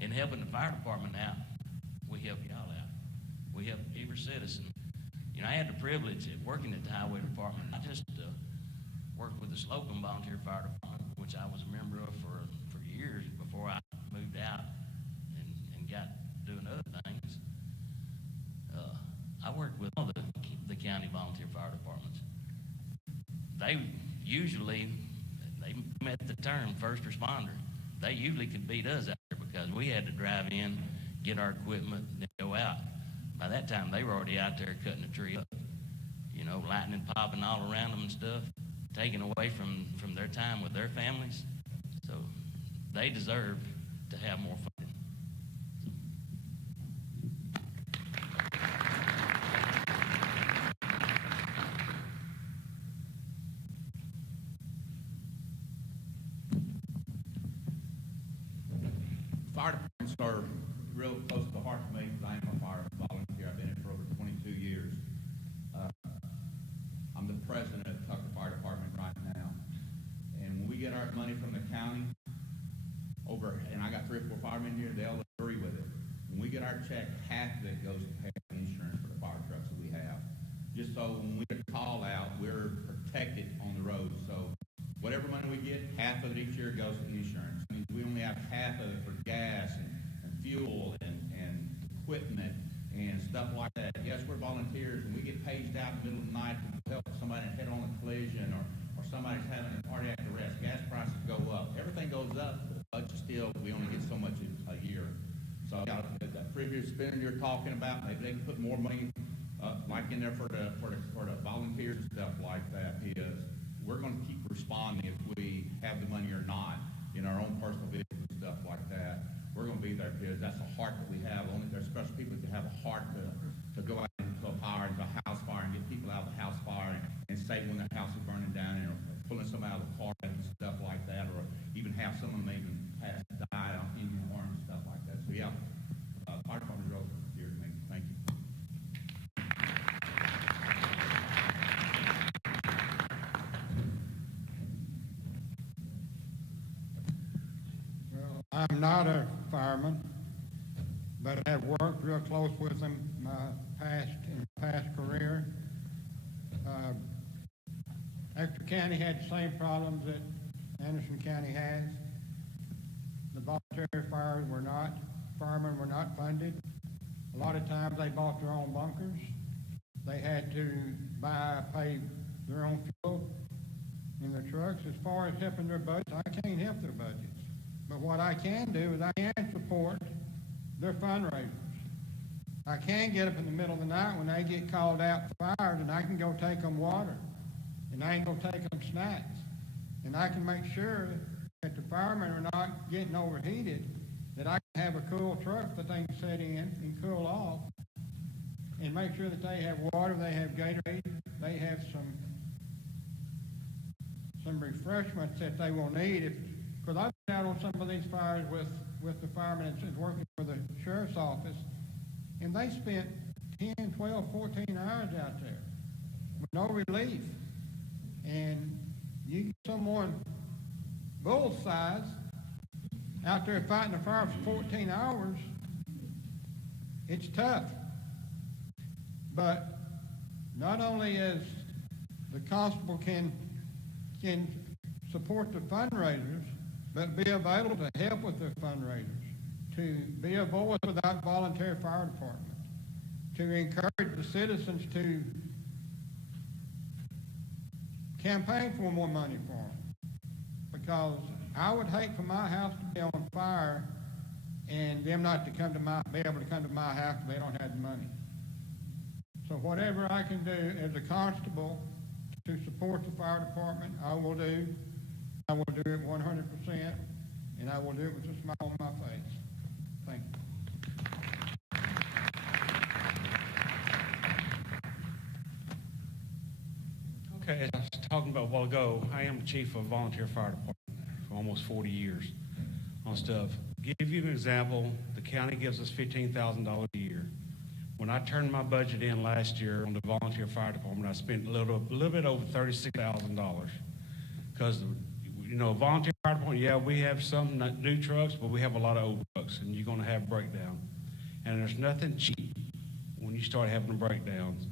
And helping the fire department out, we help y'all out. We help every citizen. I had the privilege of working at the highway department. I just worked with the Slocum Volunteer Fire Department, which I was a member of for years before I moved out and got doing other things. I worked with all the county volunteer fire departments. They met the term first responder. They usually could beat us out there because we had to drive in, get our equipment, and then go out. By that time, they were already out there cutting the tree up. Lightning popping all around them and stuff, taken away from their time with their families. So they deserve to have more funding. Fire departments are real close to the heart to me because I am a fire volunteer. I've been in it for over 22 years. I'm the president of the Tucker Fire Department right now. And when we get our money from the county, and I got 3 or 4 firemen here, they'll agree with it. When we get our check, half of it goes to pay the insurance for the fire trucks that we have. Just so when we get a call out, we're protected on the road. So whatever money we get, half of it each year goes to insurance. I mean, we only have half of it for gas and fuel and equipment and stuff like that. Yes, we're volunteers, and we get paged out in the middle of the night to help somebody head-on a collision or somebody's having a cardiac arrest. Gas prices go up. Everything goes up, but still, we only get so much a year. So that previous spending you're talking about, maybe they can put more money like in there for the volunteers and stuff like that. Because we're going to keep responding if we have the money or not in our own personal vehicles and stuff like that. We're going to be there because that's the heart that we have. Only there's special people that have a heart to go out into a fire, into a house fire, and get people out of the house fire and save when their house is burning down and pulling some out of the car and stuff like that, or even have someone maybe die on engine harm and stuff like that. So yeah, fire department is real dear to me. Thank you. Well, I'm not a fireman, but I have worked real close with them in my past career. Exeter County had the same problems that Anderson County has. The volunteer firemen were not funded. A lot of times they bought their own bunkers. They had to pay their own fuel in their trucks. As far as helping their budgets, I can't help their budgets. But what I can do is I can support their fundraisers. I can get up in the middle of the night when they get called out for fires, and I can go take them water, and I can go take them snacks, and I can make sure that the firemen are not getting overheated that I can have a cool truck that they can sit in and cool off and make sure that they have water, they have Gatorade, they have some refreshments that they will need. Because I've been out on some of these fires with the firemen and working for the sheriff's office, and they spent 10, 12, 14 hours out there with no relief. And you get someone bull size out there fighting a fire for 14 hours, it's tough. But not only is the constable can support the fundraisers, but be available to help with the fundraisers, to be a voice without volunteer fire department, to encourage the citizens to campaign for more money for them. Because I would hate for my house to be on fire and them not to be able to come to my house if they don't have the money. So whatever I can do as a constable to support the fire department, I will do. I will do it 100%, and I will do it with a smile on my face. Thank you. Okay, as I was talking about a while ago, I am the chief of volunteer fire department for almost 40 years on stuff. Give you an example, the county gives us $15,000 a year. When I turned my budget in last year on the volunteer fire department, I spent a little bit over $36,000. Because, volunteer fire department, yeah, we have some new trucks, but we have a lot of old trucks, and you're going to have breakdown. And there's nothing cheap when you start having breakdowns.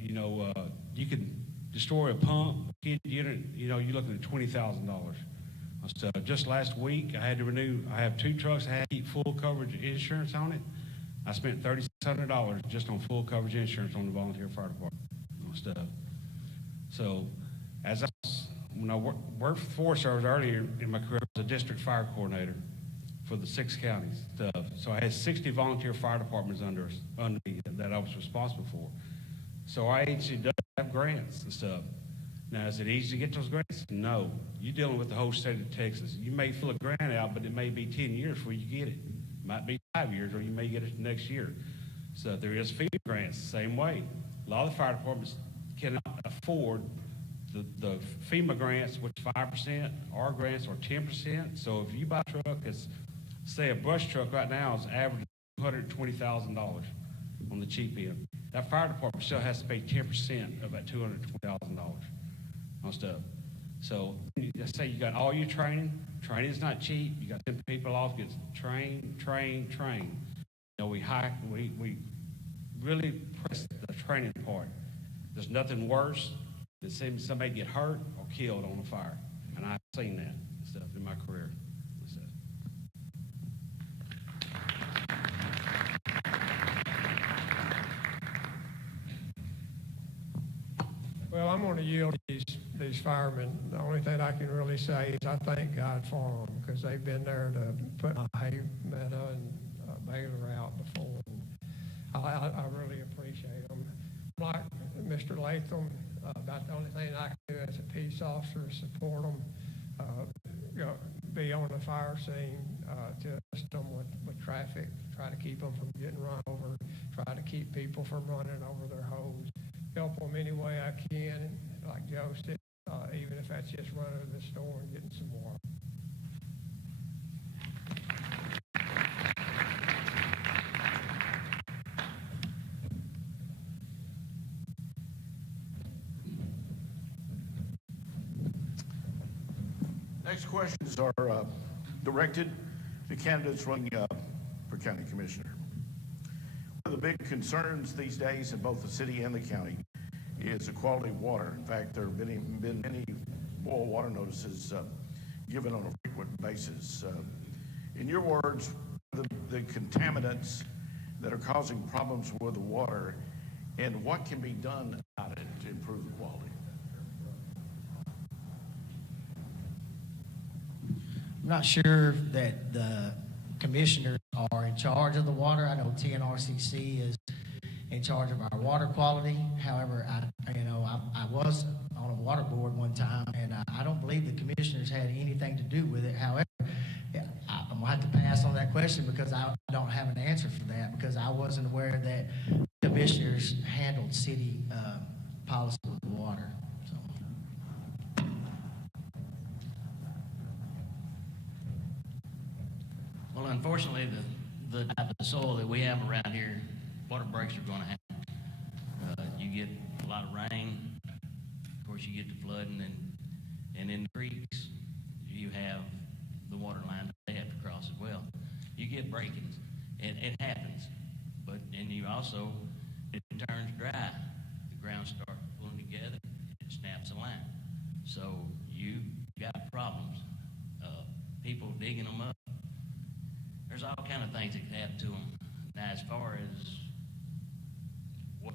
You can destroy a pump, kid unit, you're looking at $20,000. So just last week, I had to renew. I have 2 trucks. I had to keep full coverage insurance on it. I spent $3,600 just on full coverage insurance on the volunteer fire department on stuff. So, when I worked for Forest Service earlier in my career, I was a district fire coordinator for the 6 counties stuff. So I had 60 volunteer fire departments under me that I was responsible for. So our agency does have grants and stuff. Now, is it easy to get those grants? No. You're dealing with the whole state of Texas. You may fill a grant out, but it may be 10 years before you get it. It might be 5 years, or you may get it the next year. So there is FEMA grants, same way. A lot of the fire departments cannot afford the FEMA grants, which 5%, our grants are 10%. So if you buy a truck that's, say, a brush truck right now is averaging $220,000 on the cheap end. That fire department still has to pay 10% of that $220,000 on stuff. So let's say you got all your training. Training is not cheap. You got 10 people off, get train. We really press the training part. There's nothing worse than seeing somebody get hurt or killed on a fire. And I've seen that stuff in my career. Well, I'm going to yield to these firemen. The only thing I can really say is I thank God for them because they've been there to put my hay meadow and baler out before. And I really appreciate them. Like Mr. Latham, about the only thing I can do as a peace officer is support them, be on the fire scene, to assist them with traffic, try to keep them from getting run over, try to keep people from running over their hose. Help them any way I can, like Joe said, even if that's just running to the store and getting some water. Next questions are directed to candidates running for county commissioner. One of the big concerns these days in both the city and the county is the quality of water. In fact, there have been many boil water notices given on a frequent basis. In your words, the contaminants that are causing problems with the water, and what can be done about it to improve the quality? I'm not sure that the commissioners are in charge of the water. I know TNRCC is in charge of our water quality. However, I was on a water board one time, and I don't believe the commissioners had anything to do with it. However, I'm gonna have to pass on that question because I don't have an answer for that because I wasn't aware that commissioners handled city policy with water. So. Well, unfortunately, the type of soil that we have around here, water breaks are going to happen. You get a lot of rain, of course, you get the flooding, and in the creeks, you have the water line that they have to cross as well. You get breakings, and it happens, and you also, it turns dry, the ground starts pulling together, it snaps a line. So you got problems, people digging them up. There's all kind of things that can happen to them. Now, as far as what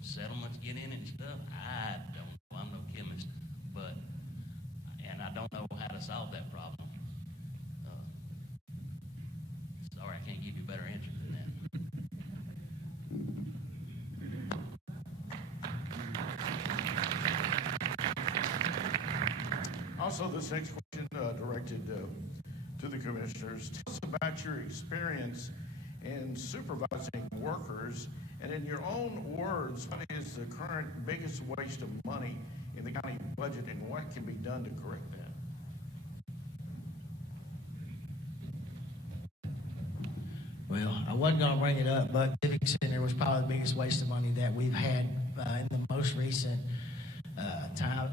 settlements get in it and stuff, I don't know. I'm no chemist, and I don't know how to solve that problem. Sorry, I can't give you a better answer than that. Also, this next question directed to the commissioners. Tell us about your experience in supervising workers, and in your own words, what is the current biggest waste of money in the county budget, and what can be done to correct that? Well, I wasn't going to bring it up, but Civic Center was probably the biggest waste of money that we've had in the most recent time.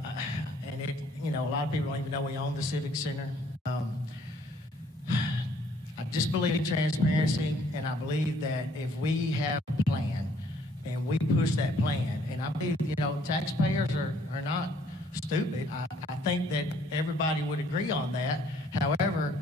And it, a lot of people don't even know we own the Civic Center. I just believe in transparency, and I believe that if we have a plan and we push that plan, and I believe, taxpayers are not stupid. I think that everybody would agree on that. However,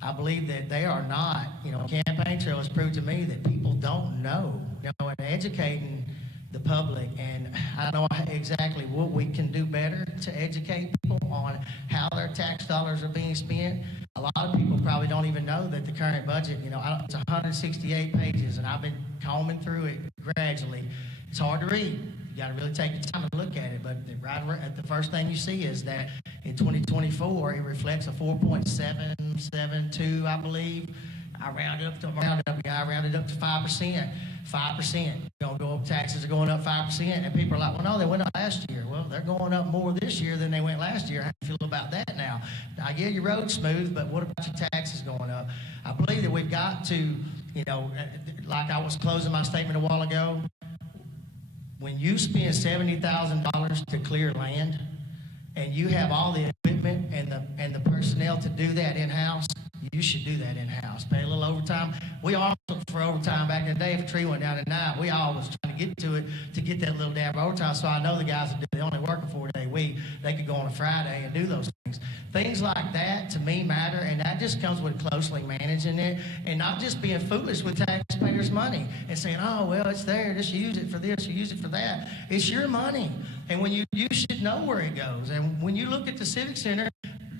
I believe that they are not. Campaign trail has proved to me that people don't know. And educating the public, and I don't know exactly what we can do better to educate people on how their tax dollars are being spent. A lot of people probably don't even know that the current budget, it's 168 pages, and I've been combing through it gradually. It's hard to read. You got to really take your time and look at it, but right at the first thing you see is that in 2024, it reflects a 4.772, I believe. I rounded up to 5%. 5%. Taxes are going up 5%, and people are like, well, no, they went up last year. Well, they're going up more this year than they went last year. How do you feel about that now? I get your road smooth, but what about your taxes going up? I believe that we've got to, like I was closing my statement a while ago, when you spend $70,000 to clear land, and you have all the equipment and the personnel to do that in-house, you should do that in-house. Pay a little overtime. We all looked for overtime back in the day. If a tree went down at night, we all was trying to get to it to get that little damn overtime. So I know the guys that they only work a 4-day week. They could go on a Friday and do those things. Things like that, to me, matter, and that just comes with closely managing it and not just being foolish with taxpayers' money and saying, oh, well, it's there. Just use it for this or use it for that. It's your money. And when you should know where it goes. And when you look at the Civic Center,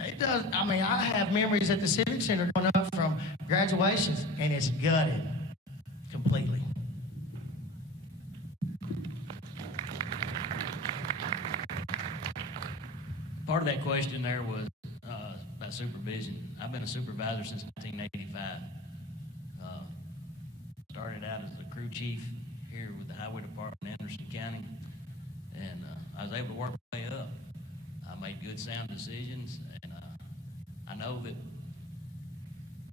it does. I mean, I have memories at the Civic Center going up from graduations, and it's gutted completely. Part of that question there was about supervision. I've been a supervisor since 1985. Started out as the crew chief here with the Highway Department in Anderson County, and I was able to work my way up. I made good, sound decisions, and I know that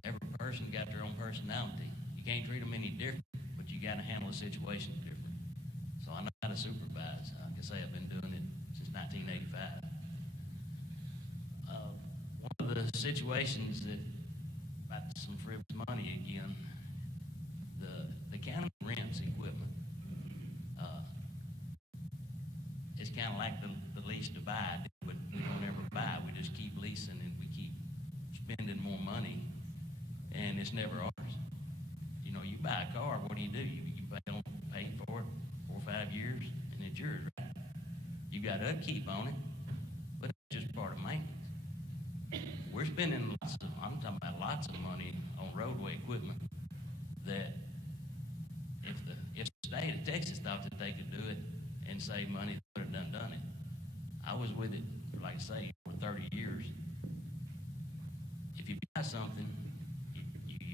every person got their own personality. You can't treat them any different, but you got to handle the situation different. So I know how to supervise. Like I say, I've been doing it since 1985. One of the situations that, about some frivolous money again, the county rents equipment. It's kind of like the lease to buy, but we don't ever buy. We just keep leasing and we keep spending more money, and it's never ours. You buy a car, what do? You pay for it 4 or 5 years, and it's yours, right? You got upkeep on it, but it's just part of maintenance. We're spending I'm talking about lots of money on roadway equipment that if the state of Texas thought that they could do it and save money, they would have done it. I was with it, like I say, for 30 years. If you buy something, you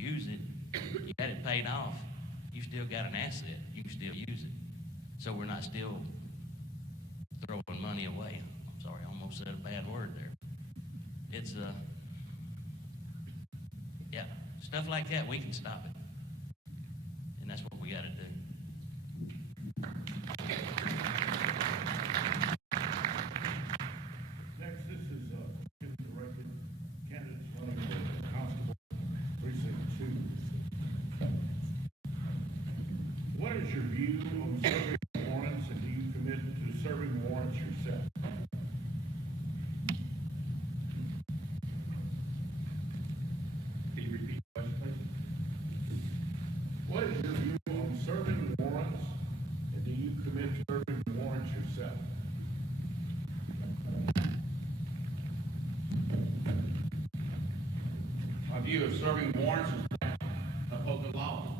use it, you got it paid off, you still got an asset, you can still use it. So we're not still throwing money away. I'm sorry, I almost said a bad word there. It's, yeah, stuff like that, we can stop it. And that's what we gotta do. Next, this is, directed candidates running for Constable Precinct 2. What is your view on serving warrants, and do you commit to serving warrants yourself? Can you repeat the question, please? What is your view on serving warrants, and do you commit to serving warrants yourself? My view of serving warrants is like upholding the law.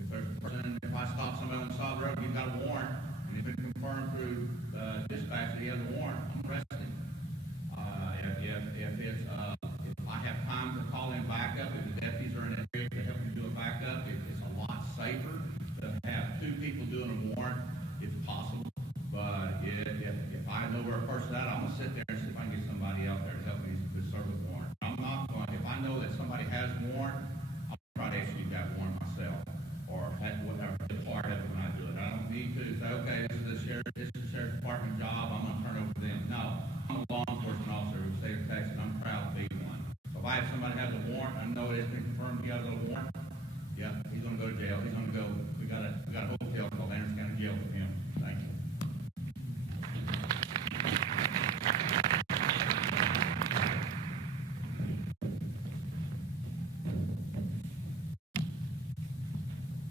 If there's a person, if I stop somebody on the side of the road, you've got a warrant, and if it's confirmed through dispatch that he has a warrant, I'm arresting. If I have time to call in backup, if the deputies are in an area to help me do a backup, it's a lot safer to have two people doing a warrant if possible. But if I know where a person's at, I'm gonna sit there and see if I can get somebody out there to help me to serve a warrant. I'm not going, if I know that somebody has a warrant, I'll try to execute that warrant myself, or have whatever, be part of it when I do it. I don't need to say, okay, this is the sheriff's department job, I'm gonna turn it over to them. No, I'm a law enforcement officer in the state of Texas, I'm proud to be one. So if I have somebody has a warrant, I know it's been confirmed he has a warrant, yeah, he's gonna go to jail, he's gonna go, we got a hotel called Anderson County Jail for him. Thank you.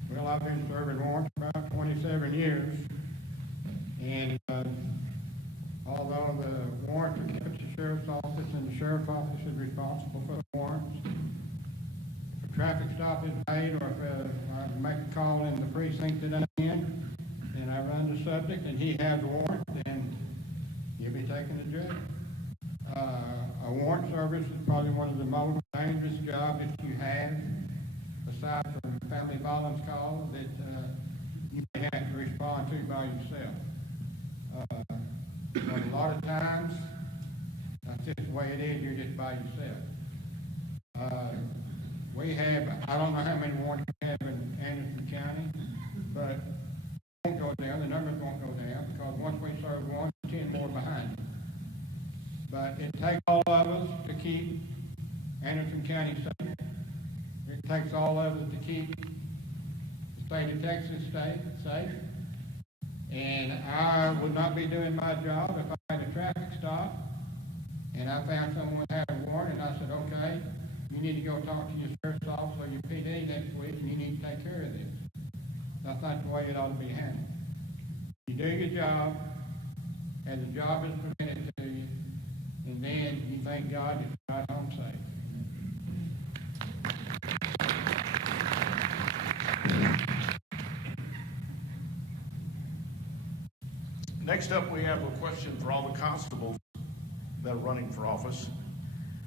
Well, I've been serving warrants about 27 years, and although the warrants are kept at the sheriff's office, and the sheriff's office is responsible for the warrants, if a traffic stop is made, or if I make a call in the precinct that I'm in, and I run the subject, and he has a warrant, then he'll be taken to jail. A warrant service is probably one of the most dangerous jobs that you have, aside from family violence calls that you may have to respond to by yourself. But a lot of times, that's just the way it is, you're just by yourself. We have, I don't know how many warrants we have in Anderson County, but it won't go down, the numbers won't go down, because once we serve one, 10 more behind it. But it takes all of us to keep Anderson County safe. It takes all of us to keep the state of Texas safe. And I would not be doing my job if I had a traffic stop and I found someone had a warrant and I said, okay, you need to go talk to your sheriff's office or your PD next week and you need to take care of this. That's not the way it ought to be handled. You do your job as the job is presented to you, and then you thank God that you're right home safe. Next up, we have a question for all the constables that are running for office.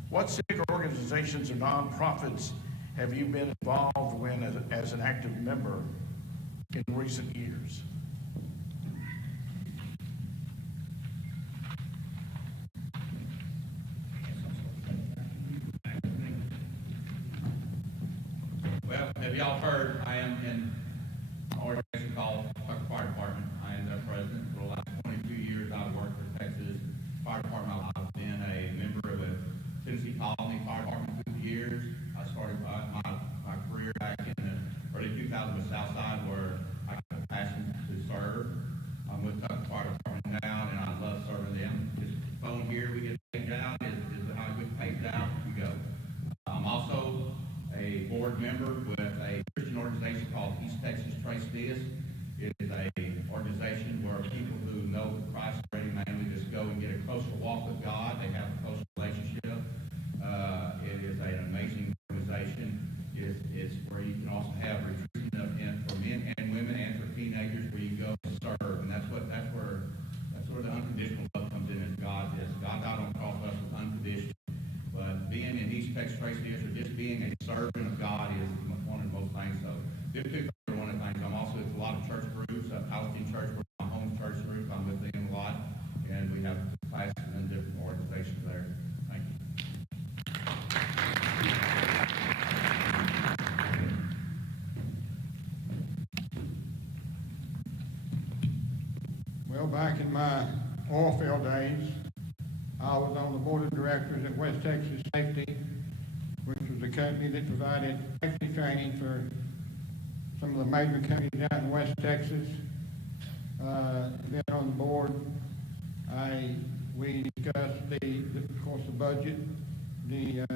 What civic organizations or nonprofits have you been involved with as an active member in recent years? Well, have y'all heard, I am in an organization called Tucker Fire Department. I am their president for the last 22 years. I've worked for Texas Fire Department. I've been a member of the Tennessee Colony Fire Department for 2 years. I started my career back in the early 2000s with Southside, where I got a passion to serve. I'm with Tucker Fire Department now, and I love serving them. This phone here, we get paid out, is how we get paid out, we go. I'm also a board member with a Christian organization called East Texas Trace This. It is a organization where people who know Christ already mainly just go and get a closer walk with God. They have a closer relationship. It is an amazing organization. It's where you can also have retreats for men and women and for teenagers where you go and serve. And that's where the unconditional love comes in. As God died on the cross for us with unconditional. But being in East Texas Trace This, or just being a servant of God back in my oil field days, I was on the board of directors at West Texas Safety, which was a company that provided safety training for some of the major companies out in West Texas. Then on the board, we discussed of course, the budget, the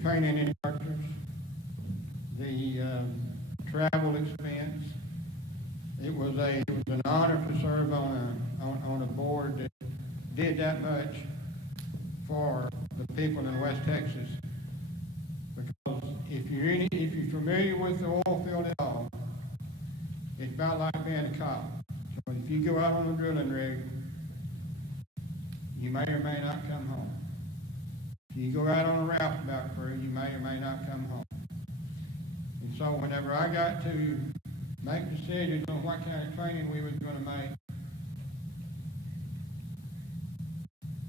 training instructors, the travel expense. It was an honor to serve on a board that did that much for the people in West Texas. Because if you're familiar with the oil field at all, it's about like being a cop. So if you go out on a drilling rig, you may or may not come home. If you go out on a roustabout crew, you may or may not come home. And so whenever I got to make decisions on what kind of training we was going to make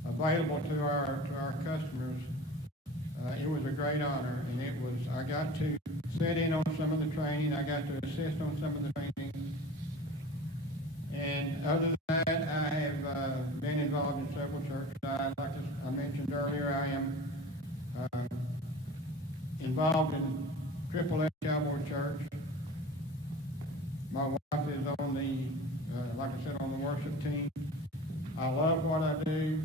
available to our customers, it was a great honor, and I got to sit in on some of the training, I got to assist on some of the training, and other than that, I have been involved in several churches. Like I mentioned earlier, I am involved in AAA Cowboy Church. My wife is on the, like I said, on the worship team. I love what I do.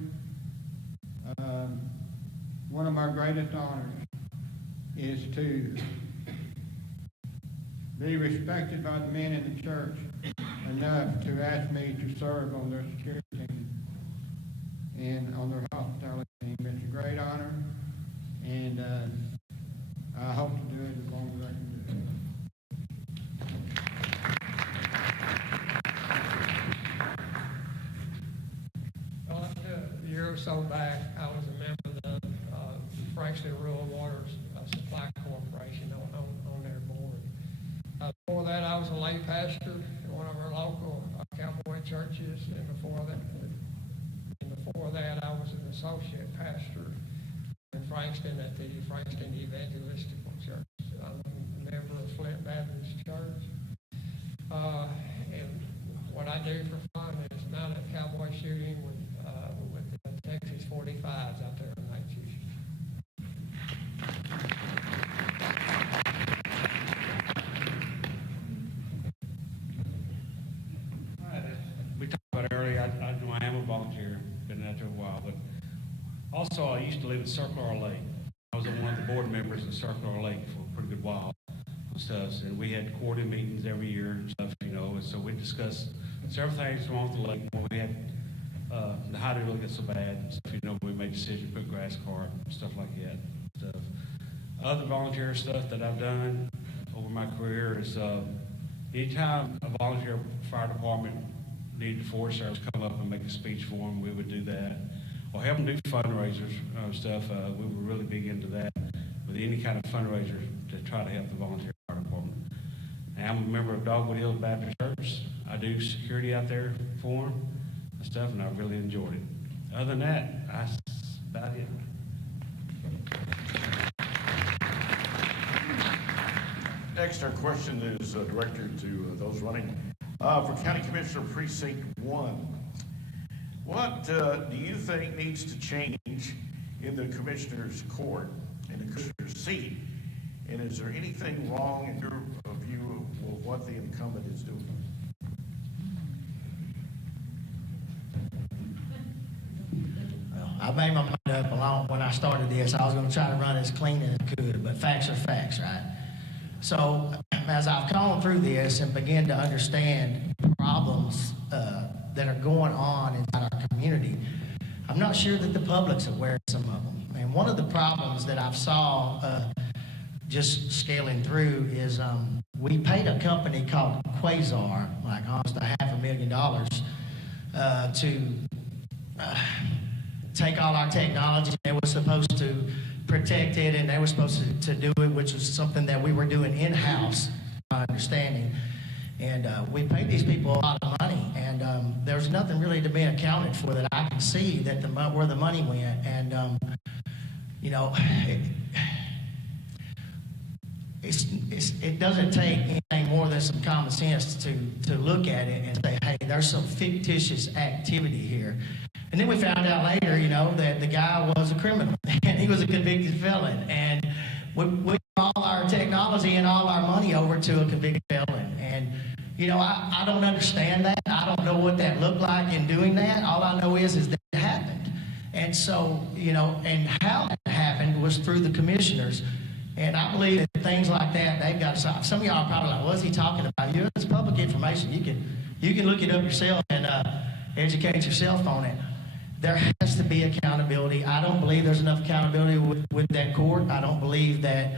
One of my greatest honors is to be respected by the men in the church enough to ask me to serve on their security team and on their hospitality team. It's a great honor, and I hope to do it as long as I can do it. Well, a year or so back, I was a member of the Frankston Rural Water Supply Corporation on their board. Before that, I was a lay pastor in one of our local cowboy churches, and before that, I was an associate pastor in Frankston at the Frankston Evangelistical Church. I'm a member of Flint Baptist Church, and what I do for fun is mounted cowboy shooting with the Texas 45s out there on night shooting. We talked about earlier, I know I am a volunteer, been out there a while, but also I used to live in Circular Lake. I was one of the board members of Circular Lake for a pretty good while and stuff, and we had quarterly meetings every year and stuff, and so we discussed several things wrong with the lake. When we had how did it really get so bad and stuff, we made decisions, put grass carp and stuff like that stuff. Other volunteer stuff that I've done over my career is anytime a volunteer fire department needed the Forest Service come up and make a speech for them, we would do that. Or help them do fundraisers stuff. We were really big into that with any kind of fundraiser to try to help the volunteer fire department. And I'm a member of Dogwood Hills Baptist Church. I do security out there for them and stuff, and I really enjoyed it. Other than that, that's about it. Next, our question is directed to those running for County Commissioner Precinct 1. What do you think needs to change in the Commissioner's court, in the Commissioner's seat? And is there anything wrong in your view of what the incumbent is doing? I made my mind up along when I started this. I was going to try to run as clean as I could, but facts are facts, right? So as I've gone through this and began to understand problems that are going on inside our community, I'm not sure that the public's aware of some of them. And one of the problems that I've saw just scaling through is we paid a company called Quasar, like almost $500,000, to take all our technology. They were supposed to protect it, and they were supposed to do it, which was something that we were doing in-house, my understanding. And we paid these people a lot of money, and there's nothing really to be accounted for that I can see that where the money went. And it doesn't take anything more than some common sense to look at it and say, hey, there's some fictitious activity here. And then we found out later, you know, that the guy was a criminal and he was a convicted felon. And we gave all our technology and all our money over to a convicted felon. And, you know, I don't understand that. I don't know what that looked like in doing that. All I know is that it happened. And so, you know, and how that happened was through the commissioners. And I believe that things like that, they've got to stop. Some of y'all are probably like, what's he talking about? You know, it's public information. You can look it up yourself and educate yourself on it. There has to be accountability. I don't believe there's enough accountability with that court. I don't believe that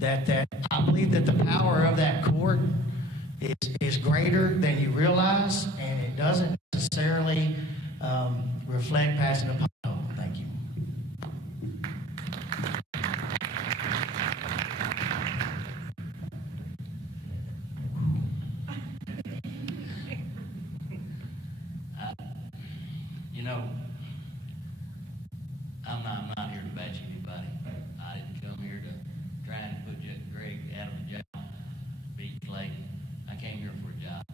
I believe that the power of that court is greater than you realize, and it doesn't necessarily reflect passing a pothole. Thank you. You know, I'm not here to bash anybody. I didn't come here to try and put Greg out of a job, beat Clay. I came here for a job.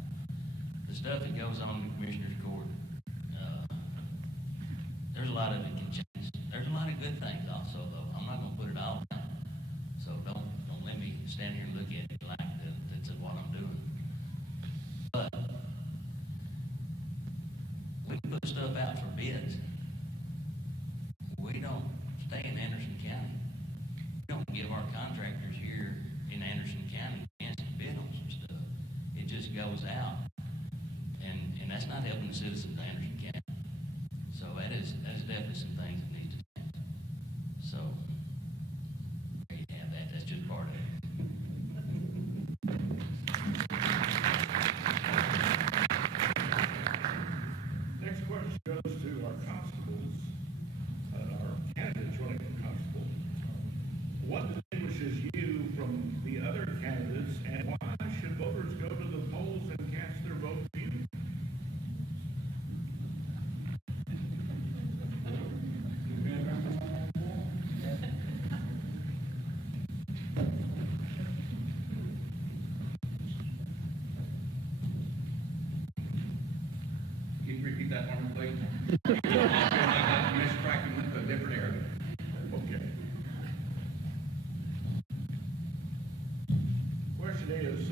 The stuff that goes on in the Commissioner's Court, there's a lot of it can change. There's a lot of good things also, though. I'm not gonna put it all down. So don't let me stand here and look at it like that's what I'm doing. But we put stuff out for bids. We don't stay in Anderson County. We don't give our contractors here in Anderson County a chance to bid on some stuff. It just goes out. And that's not helping the citizens of Anderson County. So that's definitely some things that need to change. So there you have that. That's just part of it. Next question goes to our constables, our candidates running for constable. What distinguishes you from the other candidates, and why should voters go to the polls and cast their vote for you? Can you repeat that one, please? I mistracked and went to a different area. Okay. Question is,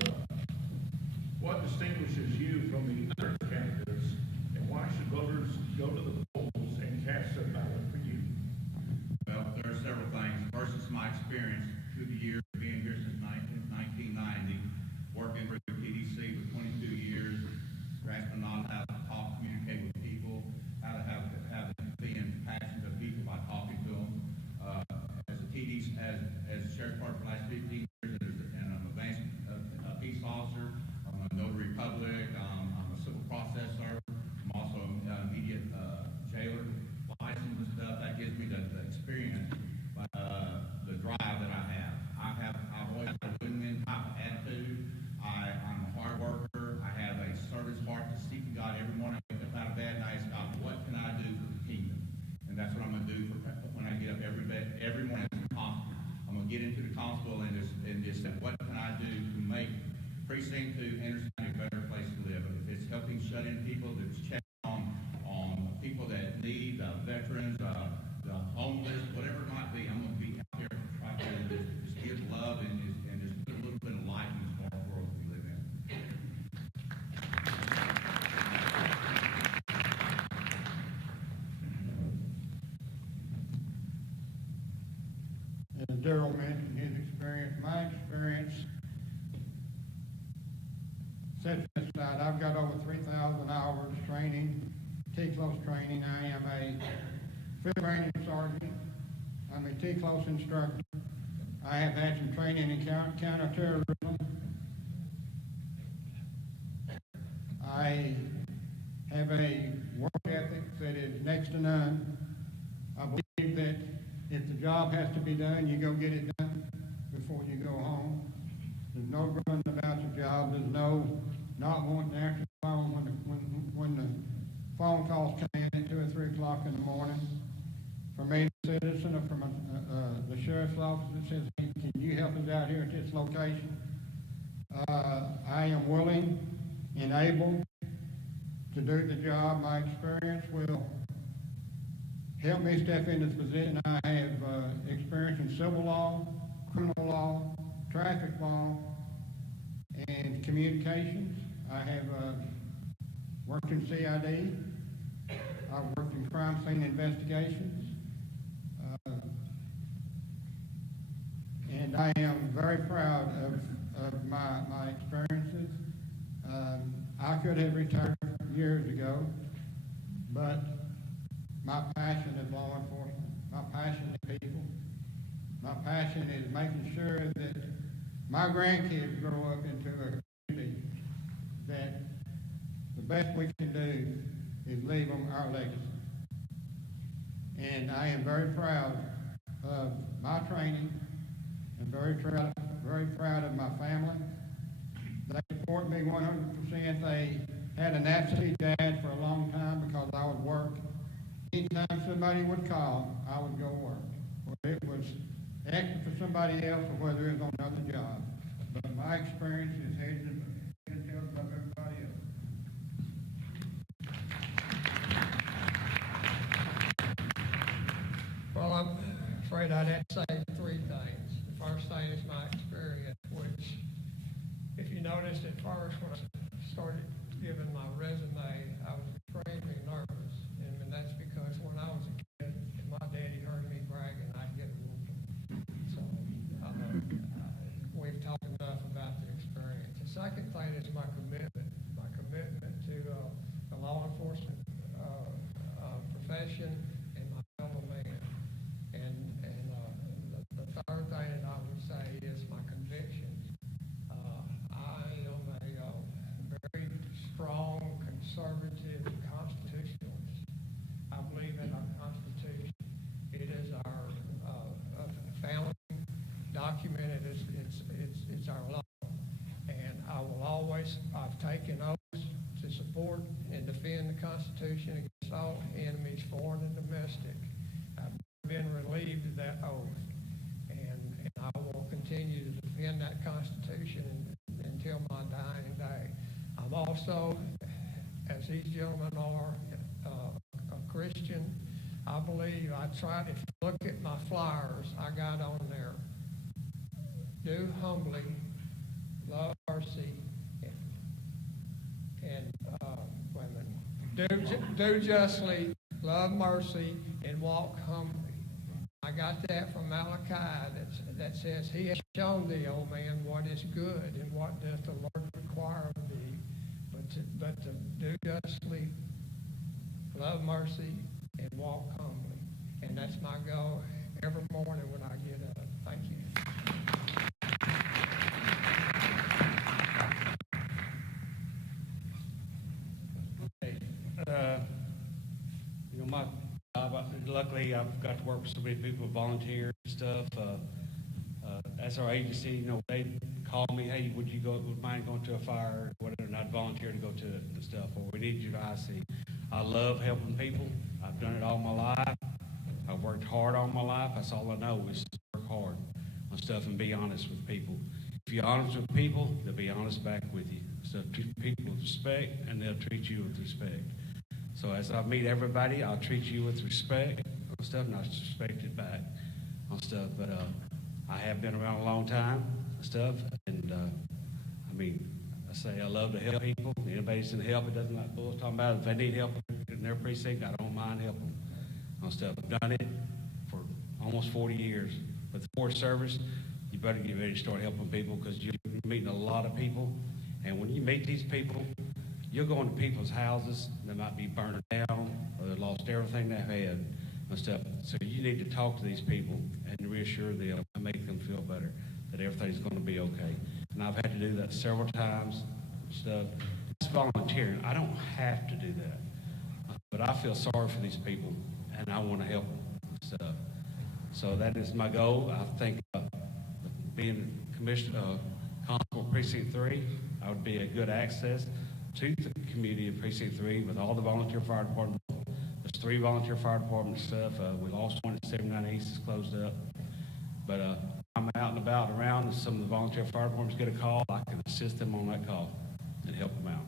what distinguishes you from the other candidates, and why should voters go to the polls and cast their ballot for you? Well, there are several things. First, it's my experience through the years of being here since 1990, working for the PDC for 22 years, grasping on how to talk, communicate with people, how to have empathy and compassion to people by talking to them. As a TD, as a sheriff's department for the last 15 years, and I'm a peace officer, I'm a notary public, I'm a civil process server, I'm also an immediate jailer, license and stuff. That gives me the experience, the drive that I have. I've always had a win-win type of attitude. I'm a hard worker. I have a service heart to seek God every morning. I wake up out of bed and I ask God, what can I do for the kingdom? And that's what I'm going to do when I get up every morning as a constable. I'm going to get into the constable and just say, what can I do to make Precinct 2 Anderson County a better place to live? If it's helping shut in people, that's checking on people that need, veterans, the homeless, whatever it might be, I'm going to be out there right there and just give love and just put a little bit of light in this dark world that we live in. As Darrell mentioned his experience, my experience sets aside, I've got over 3,000 hours training, T-close training. I am a field training sergeant. I'm a T-close instructor. I have had some training in counterterrorism. I have a work ethic that is next to none. I believe that if the job has to be done, you go get it done before you go home. There's no running about your job. There's no not wanting to answer the phone when the phone calls come in at 2 or 3 o'clock in the morning. From a citizen or from the sheriff's office that says, hey, can can you help us out here at this location? I am willing and able to do the job. My experience will help me step into this position. I have experience in civil law, criminal law, traffic law, and communications. I have worked in CID. I've worked in crime scene investigations. And I am very proud of my experiences. I could have retired years ago, but my passion is law enforcement. My passion is people. My passion is making sure that my grandkids grow up into a community that the best we can do is leave them our legacy. And I am very proud of my training and very proud of my family. They support me 100%. They had an absentee dad for a long time because I would work. Anytime somebody would call, I would go work. Whether it was extra for somebody else or whether it was on another job. But my experience is head and tails above everybody else. Well, I'm afraid I'd have to say three things. The first thing is my experience, which, if you noticed at first when I started giving my resume, I was extremely nervous. And that's because when I was a kid, if my daddy heard me bragging, I'd get a whooping. So we've talked enough about the experience. The second thing is my commitment to the law enforcement profession and my fellow man. And the third thing that I would say is my convictions. I am a very strong, conservative constitutionalist. I believe in our Constitution. It is our founding document. It's our law. And I will always, I've taken oaths to support and defend the Constitution against all enemies, foreign and domestic. I've been relieved of that oath. And I will continue to defend that Constitution until my dying day. I'm also, as these gentlemen are, a Christian. I believe, if you look at my flyers, I got on there, do humbly, love mercy, and do justly, love mercy, and walk humbly. I got that from Malachi that says, he has shown thee, O man, what is good, and what doth the Lord require of thee, but to do justly, love mercy, and walk humbly. And that's my goal every morning when I get up. Thank you. My job, luckily I've got to work with so many people, volunteer and stuff. As our agency, they call me, hey, would you mind going to a fire, or whatever, and I'd volunteer to go to it and stuff, or we need you to IC. I love helping people. I've done it all my life. I've worked hard all my life. That's all I know is to work hard on stuff and be honest with people. If you're honest with people, they'll be honest back with you. So treat people with respect, and they'll treat you with respect. So as I meet everybody, I'll treat you with respect on stuff, and I'll respect it back on stuff. But I have been around a long time and stuff, and I say I love to help people. Anybody's in help, it doesn't like Bull's talking about. If they need help in their precinct, I don't mind helping them on stuff. I've done it for almost 40 years. With the Forest Service, you better get ready to start helping people because you're meeting a lot of people, and when you meet these people, you'll go into people's houses that might be burned down or they lost everything they had and stuff. So you need to talk to these people and reassure them and make them feel better that everything's going to be okay. And I've had to do that several times and stuff. It's volunteering. I don't have to do that. But I feel sorry for these people and I want to help them and stuff. So that is my goal. I think being Constable Precinct 3, I would be a good access to the community of Precinct 3 with all the volunteer fire departments. There's 3 volunteer fire departments stuff. We lost one at 79 East, it's closed up. But I'm out and about around, and some of the volunteer fire departments get a call, I can assist them on that call and help them out.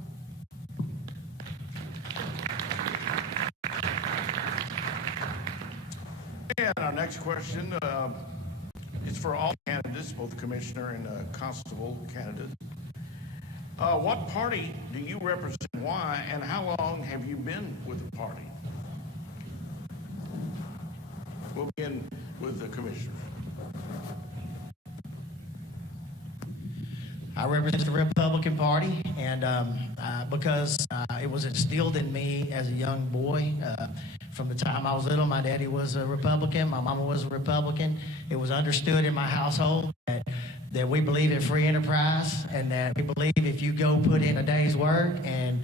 And our next question is for all candidates, both commissioner and constable candidates. What party do you represent, why, and how long have you been with the party? We'll begin with the commissioner. I represent the Republican Party, and because it was instilled in me as a young boy. From the time I was little, my daddy was a Republican, my mama was a Republican. It was understood in my household that we believe in free enterprise, and that we believe if you go put in a day's work and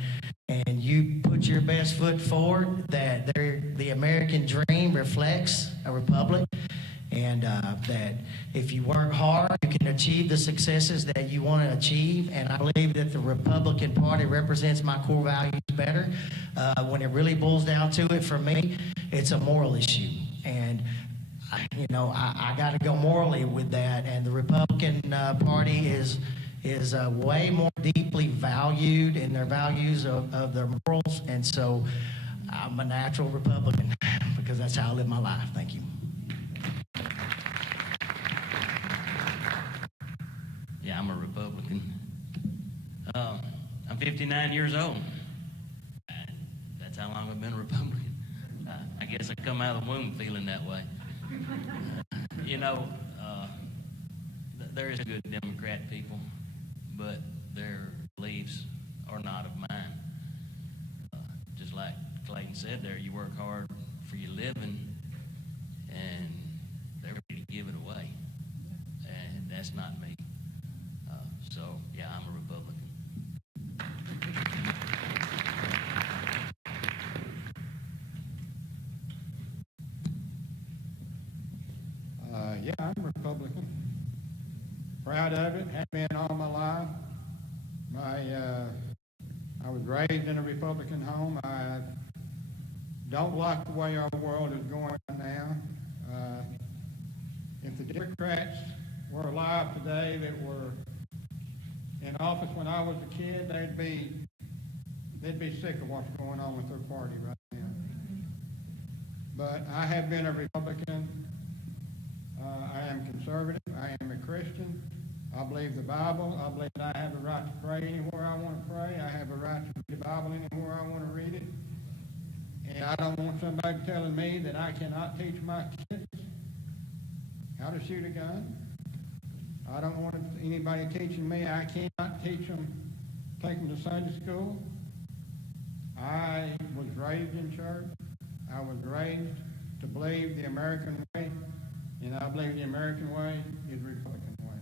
you put your best foot forward, that the American dream reflects a republic. And that if you work hard, you can achieve the successes that you want to achieve. And I believe that the Republican Party represents my core values better. When it really boils down to it, for me, it's a moral issue. And, I got to go morally with that. And the Republican Party is way more deeply valued in their values of their morals. And so I'm a natural Republican because that's how I live my life. Thank you. Yeah, I'm a Republican. I'm 59 years old. That's how long I've been a Republican. I guess I come out of the womb feeling that way. There is good Democrat people, but their beliefs are not of mine. Just like Clayton said there, you work hard for your living, and they're ready to give it away. And that's not me. So, yeah, I'm a Republican. Yeah, I'm a Republican. Proud of it, have been all my life. I was raised in a Republican home. I don't like the way our world is going right now. If the Democrats were alive today that were in office when I was a kid, they'd be sick of what's going on with their party right now. But I have been a Republican. I am conservative. I am a Christian. I believe the Bible. I believe that I have the right to pray anywhere I want to pray. I have a right to read the Bible anywhere I want to read it. And I don't want somebody telling me that I cannot teach my kids how to shoot a gun. I don't want anybody teaching me I cannot take them to Sunday school. I was raised in church. I was raised to believe the American way, and I believe the American way is the Republican way.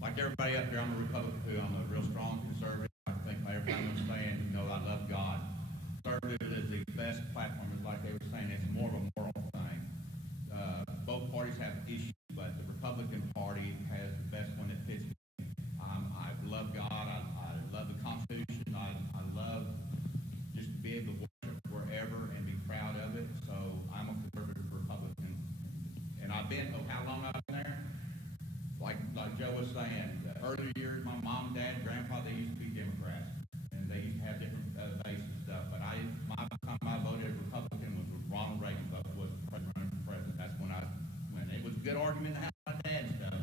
Like everybody up here, I'm a Republican too. I'm a real strong conservative. I think everybody was saying, I love God. Conservative is the best platform. It's like they were saying, it's more of a moral thing. Both parties have issues, but the Republican Party has the best one that fits me. I love God. I love the Constitution. I love just to be able to worship wherever and be proud of it. So I'm a conservative Republican. And I've been, how long I've been there? Like Joe was saying, the earlier years, my mom, dad, grandpa, they used to be Democrats, and they used to have different bases and stuff. But my time I voted Republican was with Ronald Reagan, was running for president. That's when it was a good argument to have my dad and stuff.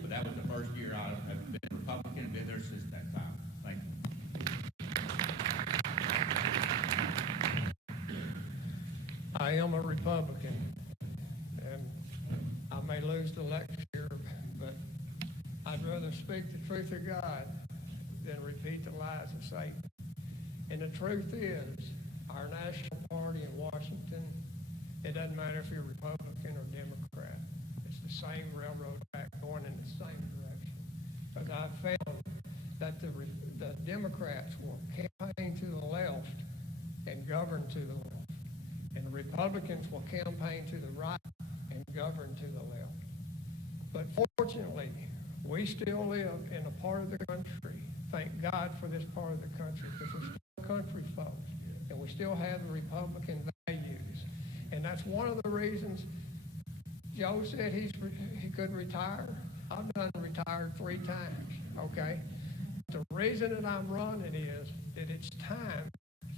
But that was the first year I've been Republican and been there since that time. Thank you. I am a Republican, and I may lose the election here, but I'd rather speak the truth of God than repeat the lies of Satan. And the truth is, our national party in Washington, it doesn't matter if you're Republican or Democrat. It's the same railroad track going in the same direction. Because I've found that the Democrats will campaign to the left and govern to the left. And the Republicans will campaign to the right and govern to the left. But fortunately, We still live in a part of the country, thank God for this part of the country, because we're still country folks, and we still have the Republican values. And that's one of the reasons Joe said he couldn't retire. I've done retired 3 times, okay? The reason that I'm running is that it's time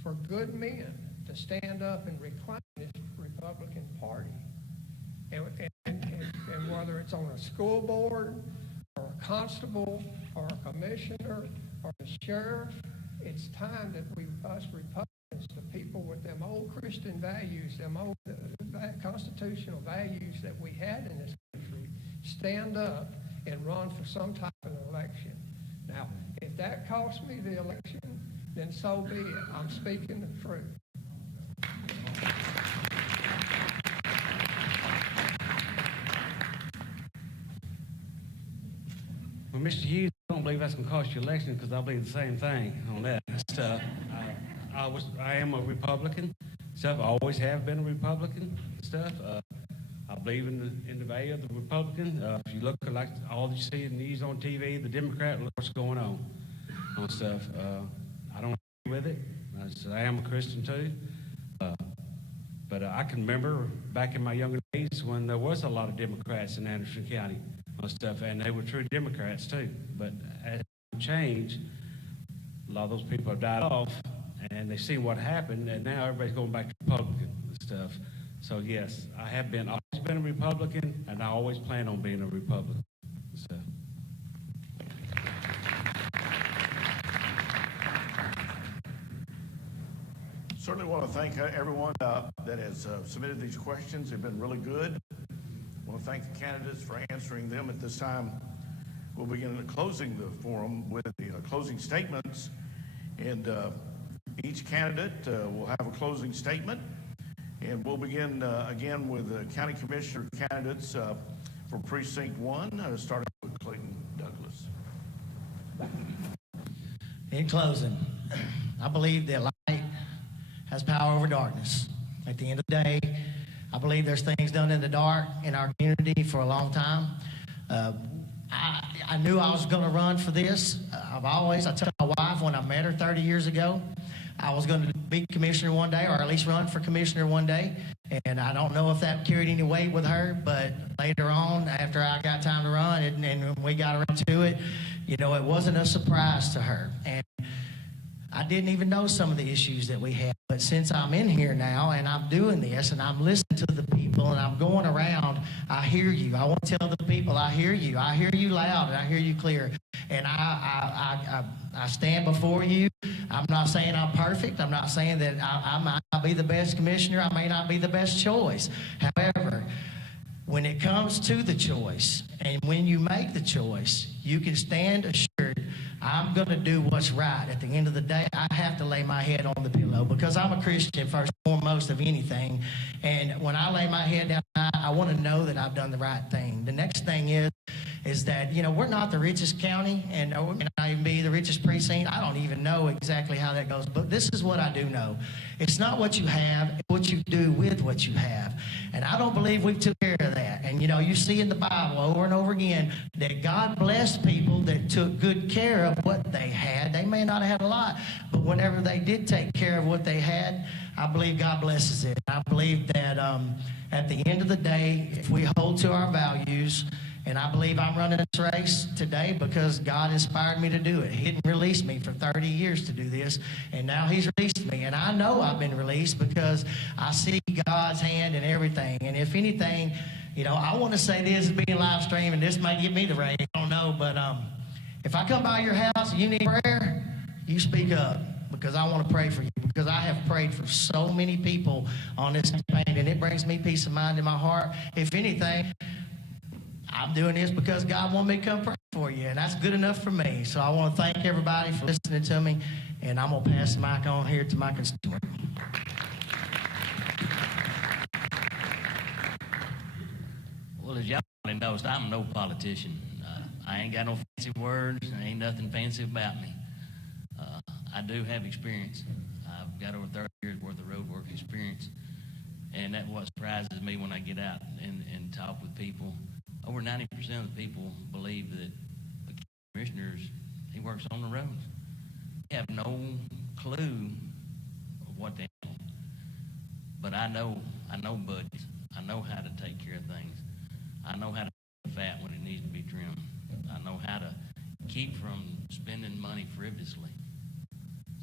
for good men to stand up and reclaim this Republican Party. And whether it's on a school board or a constable or a commissioner or a sheriff, it's time that us Republicans, the people with them old Christian values, them old constitutional values that we had in this country, stand up and run for some type of election. Now, if that costs me the election, then so be it. I'm speaking the truth. Well, Mr. Hughes, I don't believe that's going to cost you election because I believe the same thing on that stuff. I am a Republican. Stuff. I always have been a Republican. Stuff. I believe in the value of the Republican. If you look at like all you see in the news on TV, the Democrat, look what's going on stuff. I don't agree with it. I am a Christian too. But I can remember back in my younger days when there was a lot of Democrats in Anderson County on stuff, and they were true Democrats too. But as it changed, a lot of those people have died off, and they see what happened, and now everybody's going back to Republican and stuff. So yes, I have always been a Republican, and I always plan on being a Republican. So. Certainly want to thank everyone that has submitted these questions. They've been really good. I want to thank the candidates for answering them. At this time, we'll begin closing the forum with the closing statements. And each candidate will have a closing statement. And we'll begin again with the county commissioner candidates for Precinct 1, starting with Clayton Douglas. In closing, I believe that light has power over darkness. At the end of the day, I believe there's things done in the dark in our community for a long time. I knew I was going to run for this. I told my wife when I met her 30 years ago, I was going to be commissioner one day, or at least run for commissioner one day. And I don't know if that carried any weight with her, but later on, after I got time to run and we got around to it, it wasn't a surprise to her. And I didn't even know some of the issues that we had. But since I'm in here now and I'm doing this and I'm listening to the people and I'm going around, I hear you. I want to tell the people, I hear you. I hear you loud and I hear you clear. And I stand before you. I'm not saying I'm perfect. I'm not saying that I might not be the best commissioner. I may not be the best choice. However, when it comes to the choice and when you make the choice, you can stand assured I'm going to do what's right. At the end of the day, I have to lay my head on the pillow because I'm a Christian first and foremost of anything. And when I lay my head down, I want to know that I've done the right thing. The next thing is that, we're not the richest county and we may not even be the richest precinct. I don't even know exactly how that goes. But this is what I do know. It's not what you have, it's what you do with what you have. And I don't believe we took care of that. And, you see in the Bible over and over again that God blessed people that took good care of what they had. They may not have had a lot, but whenever they did take care of what they had, I believe God blesses it. I believe that at the end of the day, if we hold to our values, and I believe I'm running this race today because God inspired me to do it. He didn't release me for 30 years to do this, and now He's released me. And I know I've been released because I see God's hand in everything. And if anything, I want to say this is being live streamed, and this might give me the raise. I don't know, but if I come by your house and you need prayer, you speak up because I want to pray for you. Because I have prayed for so many people on this campaign, and it brings me peace of mind in my heart. If anything, I'm doing this because God wanted me to come pray for you, and that's good enough for me. So I want to thank everybody for listening to me, and I'm going to pass the mic on here to my constituent. Well, as y'all knows, I'm no politician. I ain't got no fancy words. There ain't nothing fancy about me. I do have experience. I've got over 30 years worth of road work experience, and that's what surprises me when I get out and talk with people. Over 90% of the people believe that commissioners, he works on the roads. They have no clue of what they know. But I know budgets. I know how to take care of things. I know how to cut fat when it needs to be trimmed. I know how to keep from spending money frivolously.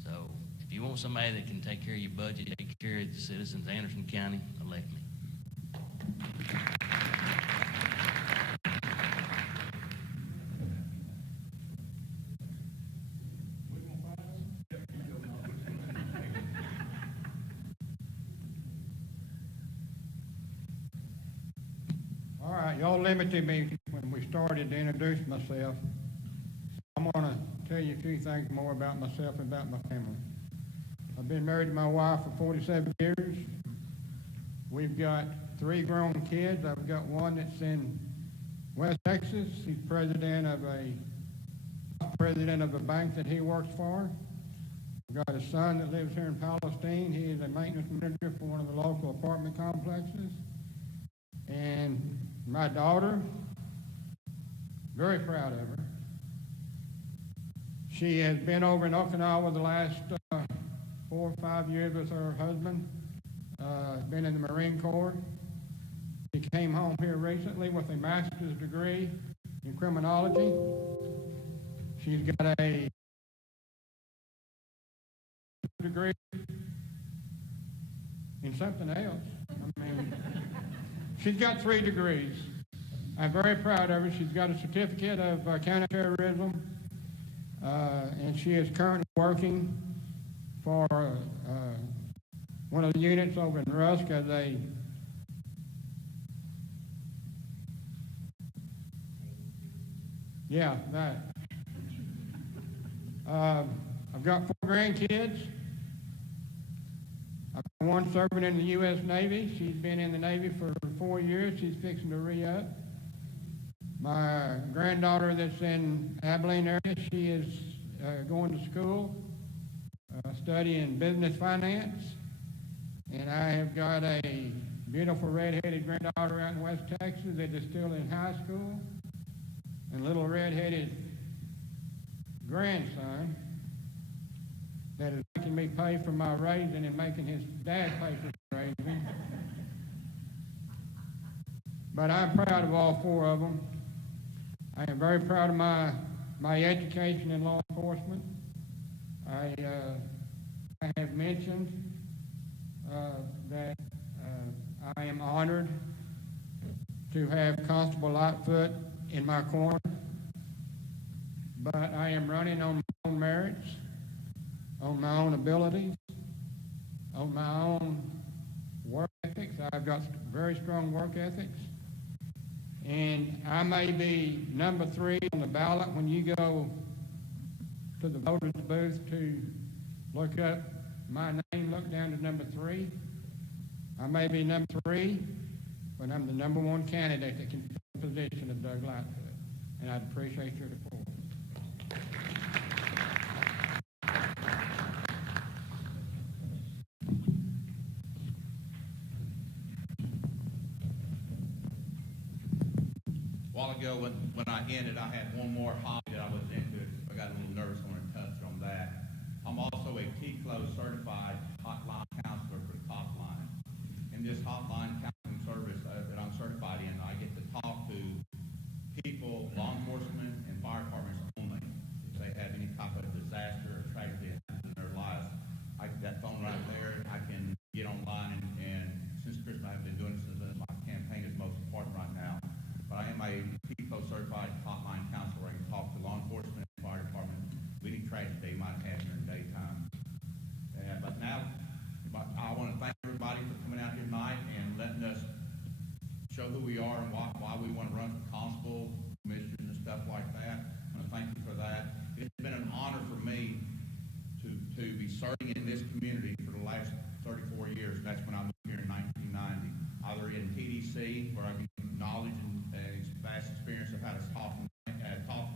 So if you want somebody that can take care of your budget, take care of the citizens of Anderson County, elect me. All right, y'all limited me when we started to introduce myself. I'm gonna tell you a few things more about myself and about my family. I've been married to my wife for 47 years. We've got 3 grown kids. I've got one that's in West Texas. He's president of a bank that he works for. I've got a son that lives here in Palestine. He is a maintenance manager for one of the local apartment complexes. And my daughter, very proud of her. She has been over in Okinawa the last 4 or 5 years with her husband. Been in the Marine Corps. She came home here recently with a master's degree in criminology. She's got a degree in something else. I mean, she's got 3 degrees. I'm very proud of her. She's got a certificate of counterterrorism, and she is currently working for one of the units over in Rusk as a that. I've got 4 grandkids. I've got one serving in the U.S. Navy. She's been in the Navy for 4 years. She's fixing to re-up. My granddaughter that's in Abilene area, she is going to school, studying business finance. And I have got a beautiful red-headed granddaughter out in West Texas that is still in high school, and a little red-headed grandson that is making me pay for my raising and making his dad pay for his raising. But I'm proud of all 4 of them. I am very proud of my education in law enforcement. I have mentioned that I am honored to have Constable Lightfoot in my corner, but I am running on my own merits, on my own abilities, on my own work ethics. I've got very strong work ethics, and I may be number 3 on the ballot when you go to the voters' booth to look up my name, look down to number 3. I may be number 3, but I'm the number 1 candidate that can fill the position of Doug Lightfoot, and I'd appreciate your support. A while ago, when I ended, I had one more hobby that I was into. I got a little nervous when I touched on that. I'm also a TCLO certified hotline counselor for the top line. In this hotline counseling service that I'm certified in, I get to talk to people, law enforcement, and fire departments only. If they have any type of disaster or tragedy in their lives, that phone right there, I can get online, and since Christmas, I've been doing this since my campaign is most important right now. But I am a TCLO certified hotline counselor. I can talk to law enforcement and fire department with any tragedy they might have during the daytime. But now, I want to thank everybody for coming out here tonight and letting us show who we are and why we want to run for constable, commissioners, and stuff like that. I want to thank you for that. It's been an honor for me to be serving in this community for the last 34 years. That's when I moved here in 1990, either in TDC, where I get knowledge and vast experience of how to talk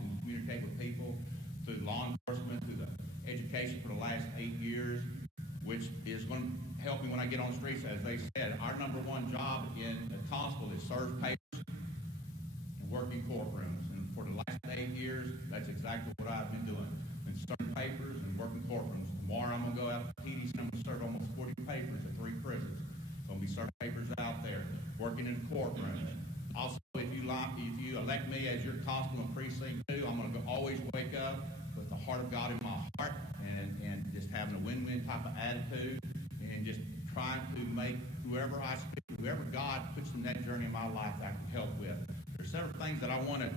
and communicate with people, through law enforcement, through the education for the last 8 years, which is going to help me when I get on the streets. As they said, our number 1 job in a constable is serve papers and work in courtrooms. And for the last 8 years, that's exactly what I've been doing. Been serving papers and working courtrooms. Tomorrow I'm gonna go out to TDC and I'm gonna serve almost 40 papers at 3 prisons. Gonna be serving papers out there, working in courtrooms. Also, if you elect me as your constable in precinct 2, I'm gonna always wake up with the heart of God in my heart and just having a win-win type of attitude and just trying to make whoever I speak to, whoever God puts in that journey in my life that I can help with. There's several things that I want to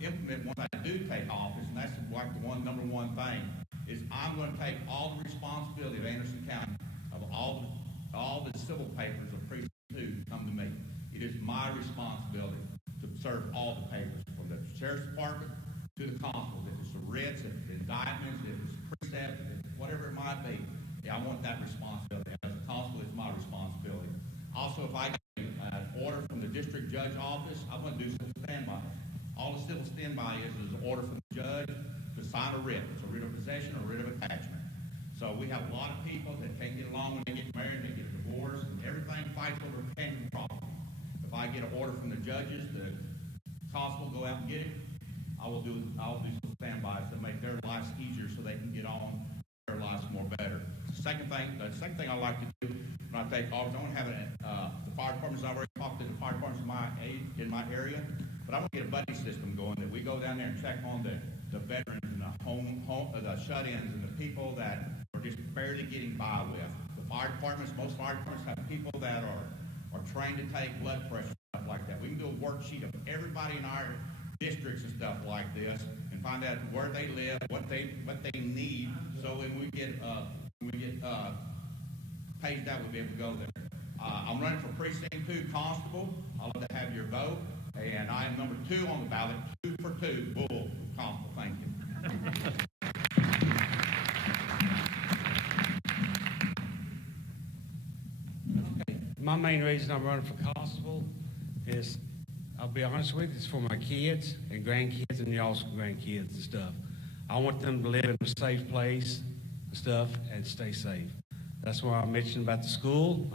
implement when I do take office, and that's like the number one thing is I'm going to take all the responsibility of Anderson County of all the civil papers of precinct 2 come to me. It is my responsibility to serve all the papers from the sheriff's department to the constables. If it's the writs, if it's indictments, if it's precept, whatever it might be. Yeah, I want that responsibility. As a constable, it's my responsibility. Also, if I get an order from the district judge office, I'm going to do civil standby. All the civil standby is an order from the judge to sign a writ. It's a writ of possession or a writ of attachment. So we have a lot of people that can't get along when they get married, they get a divorce, and everything fights over tangible property. If I get an order from the judges, the constable go out and get it, I'll do some standbys to make their lives easier so they can get on their lives more better. The second thing I like to do when I take office, I want to have the fire departments. I already talked to the fire departments in my area, but I want to get a buddy system going that we go down there and check on the veterans and the shut-ins and the people that are just barely getting by with. The fire departments, most fire departments have people that are trained to take blood pressure, stuff like that. We can do a worksheet of everybody in our districts and stuff like this and find out where they live, what they need, so when we get paged out, we'll be able to go there. I'm running for precinct 2 constable. I'd love to have your vote, and I am number 2 on the ballot, 2 for 2, bull constable. Thank you. My main reason I'm running for constable is, I'll be honest with you, it's for my kids and grandkids and y'all's grandkids and stuff. I want them to live in a safe place and stuff and stay safe. That's why I mentioned about the school.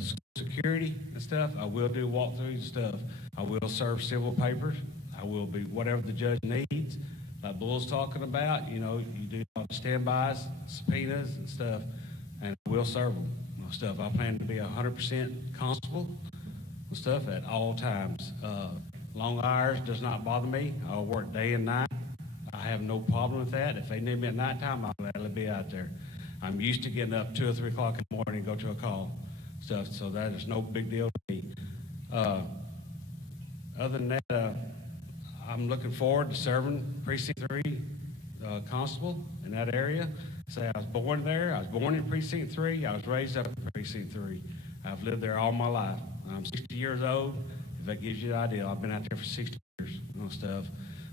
School security and stuff. I will do walkthroughs and stuff. I will serve civil papers. I will be whatever the judge needs. Like Bull's talking about, you do all the standbys, subpoenas and stuff, and I will serve them and stuff. I plan to be 100% constable and stuff at all times. Long hours does not bother me. I'll work day and night. I have no problem with that. If they need me at nighttime, I'll gladly be out there. I'm used to getting up 2 or 3 o'clock in the morning and go to a call stuff, so that is no big deal to me. Other than that, I'm looking forward to serving Precinct 3 constable in that area. Say I was born there. I was born in Precinct 3. I was raised up in Precinct 3. I've lived there all my life. I'm 60 years old. If that gives you an idea, I've been out there for 60 years and stuff.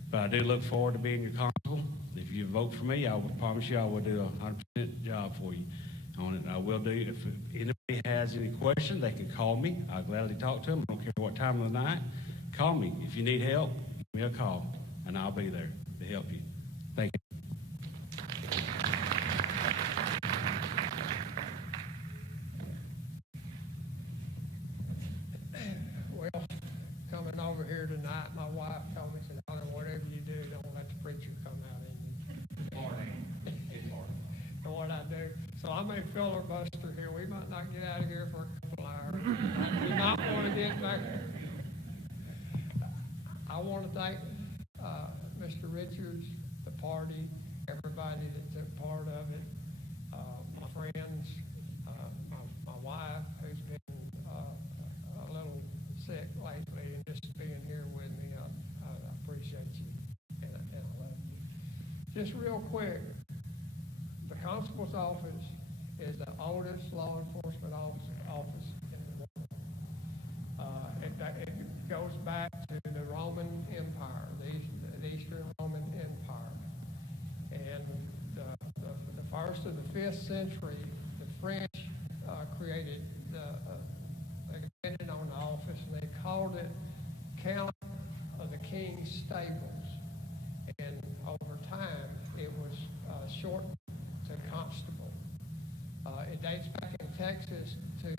But I do look forward to being your constable. If you vote for me, I will promise you I will do a 100% job for you on it. I will do. If anybody has any questions, they can call me. I'll gladly talk to them. I don't care what time of the night. Call me. If you need help, give me a call, and I'll be there to help you. Thank you. Well, coming over here tonight, my wife told me, said, "Honor, whatever you do, don't let the preacher come out in you." And what I do. So I'm a filibuster here. We might not get out of here for a couple hours. We might want to get back. I want to thank Mr. Richards, the party, everybody that took part of it, my friends, my wife, who's been a little sick lately, and just being here with me. I appreciate you, and I love you. Just real quick, the constable's office is the oldest law enforcement office in the world. It goes back to the Roman Empire, the Eastern Roman Empire. And the first of the 5th century, the French created they depended on the office, and they called it Count of the King's Stables. And over time, it was shortened to Constable. It dates back in Texas to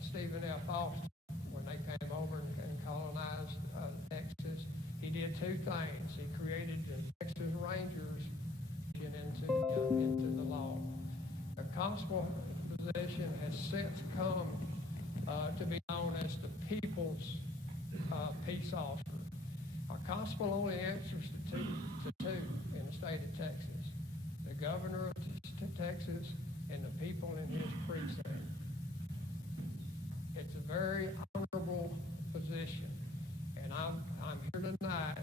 Stephen F. Austin when they came over and colonized Texas. He did things. He created the Texas Rangers into the law. The constable position has since come to be known as the people's peace officer. A constable only answers to two in the state of Texas: the governor of Texas and the people in his precinct. It's a very honorable position, and I'm here tonight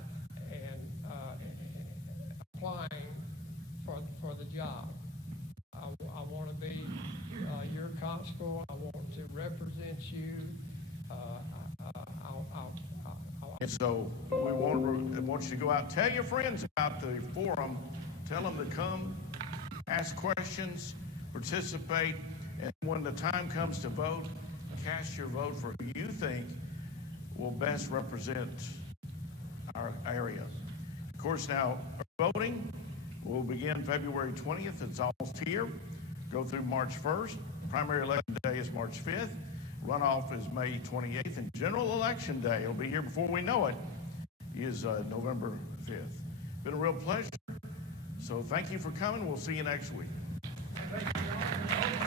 and applying for the job. I want to be your constable. I want to represent you. And so we want you to go out, tell your friends about the forum, tell them to come, ask questions, participate, and when the time comes to vote, cast your vote for who you think will best represent our area. Of course, now, voting will begin February 20th. It's almost here. Go through March 1st. Primary election day is March 5th. Runoff is May 28th. And general election day, it'll be here before we know it, is November 5th. Been a real pleasure. So thank you for coming. We'll see you next week. Thank you, John.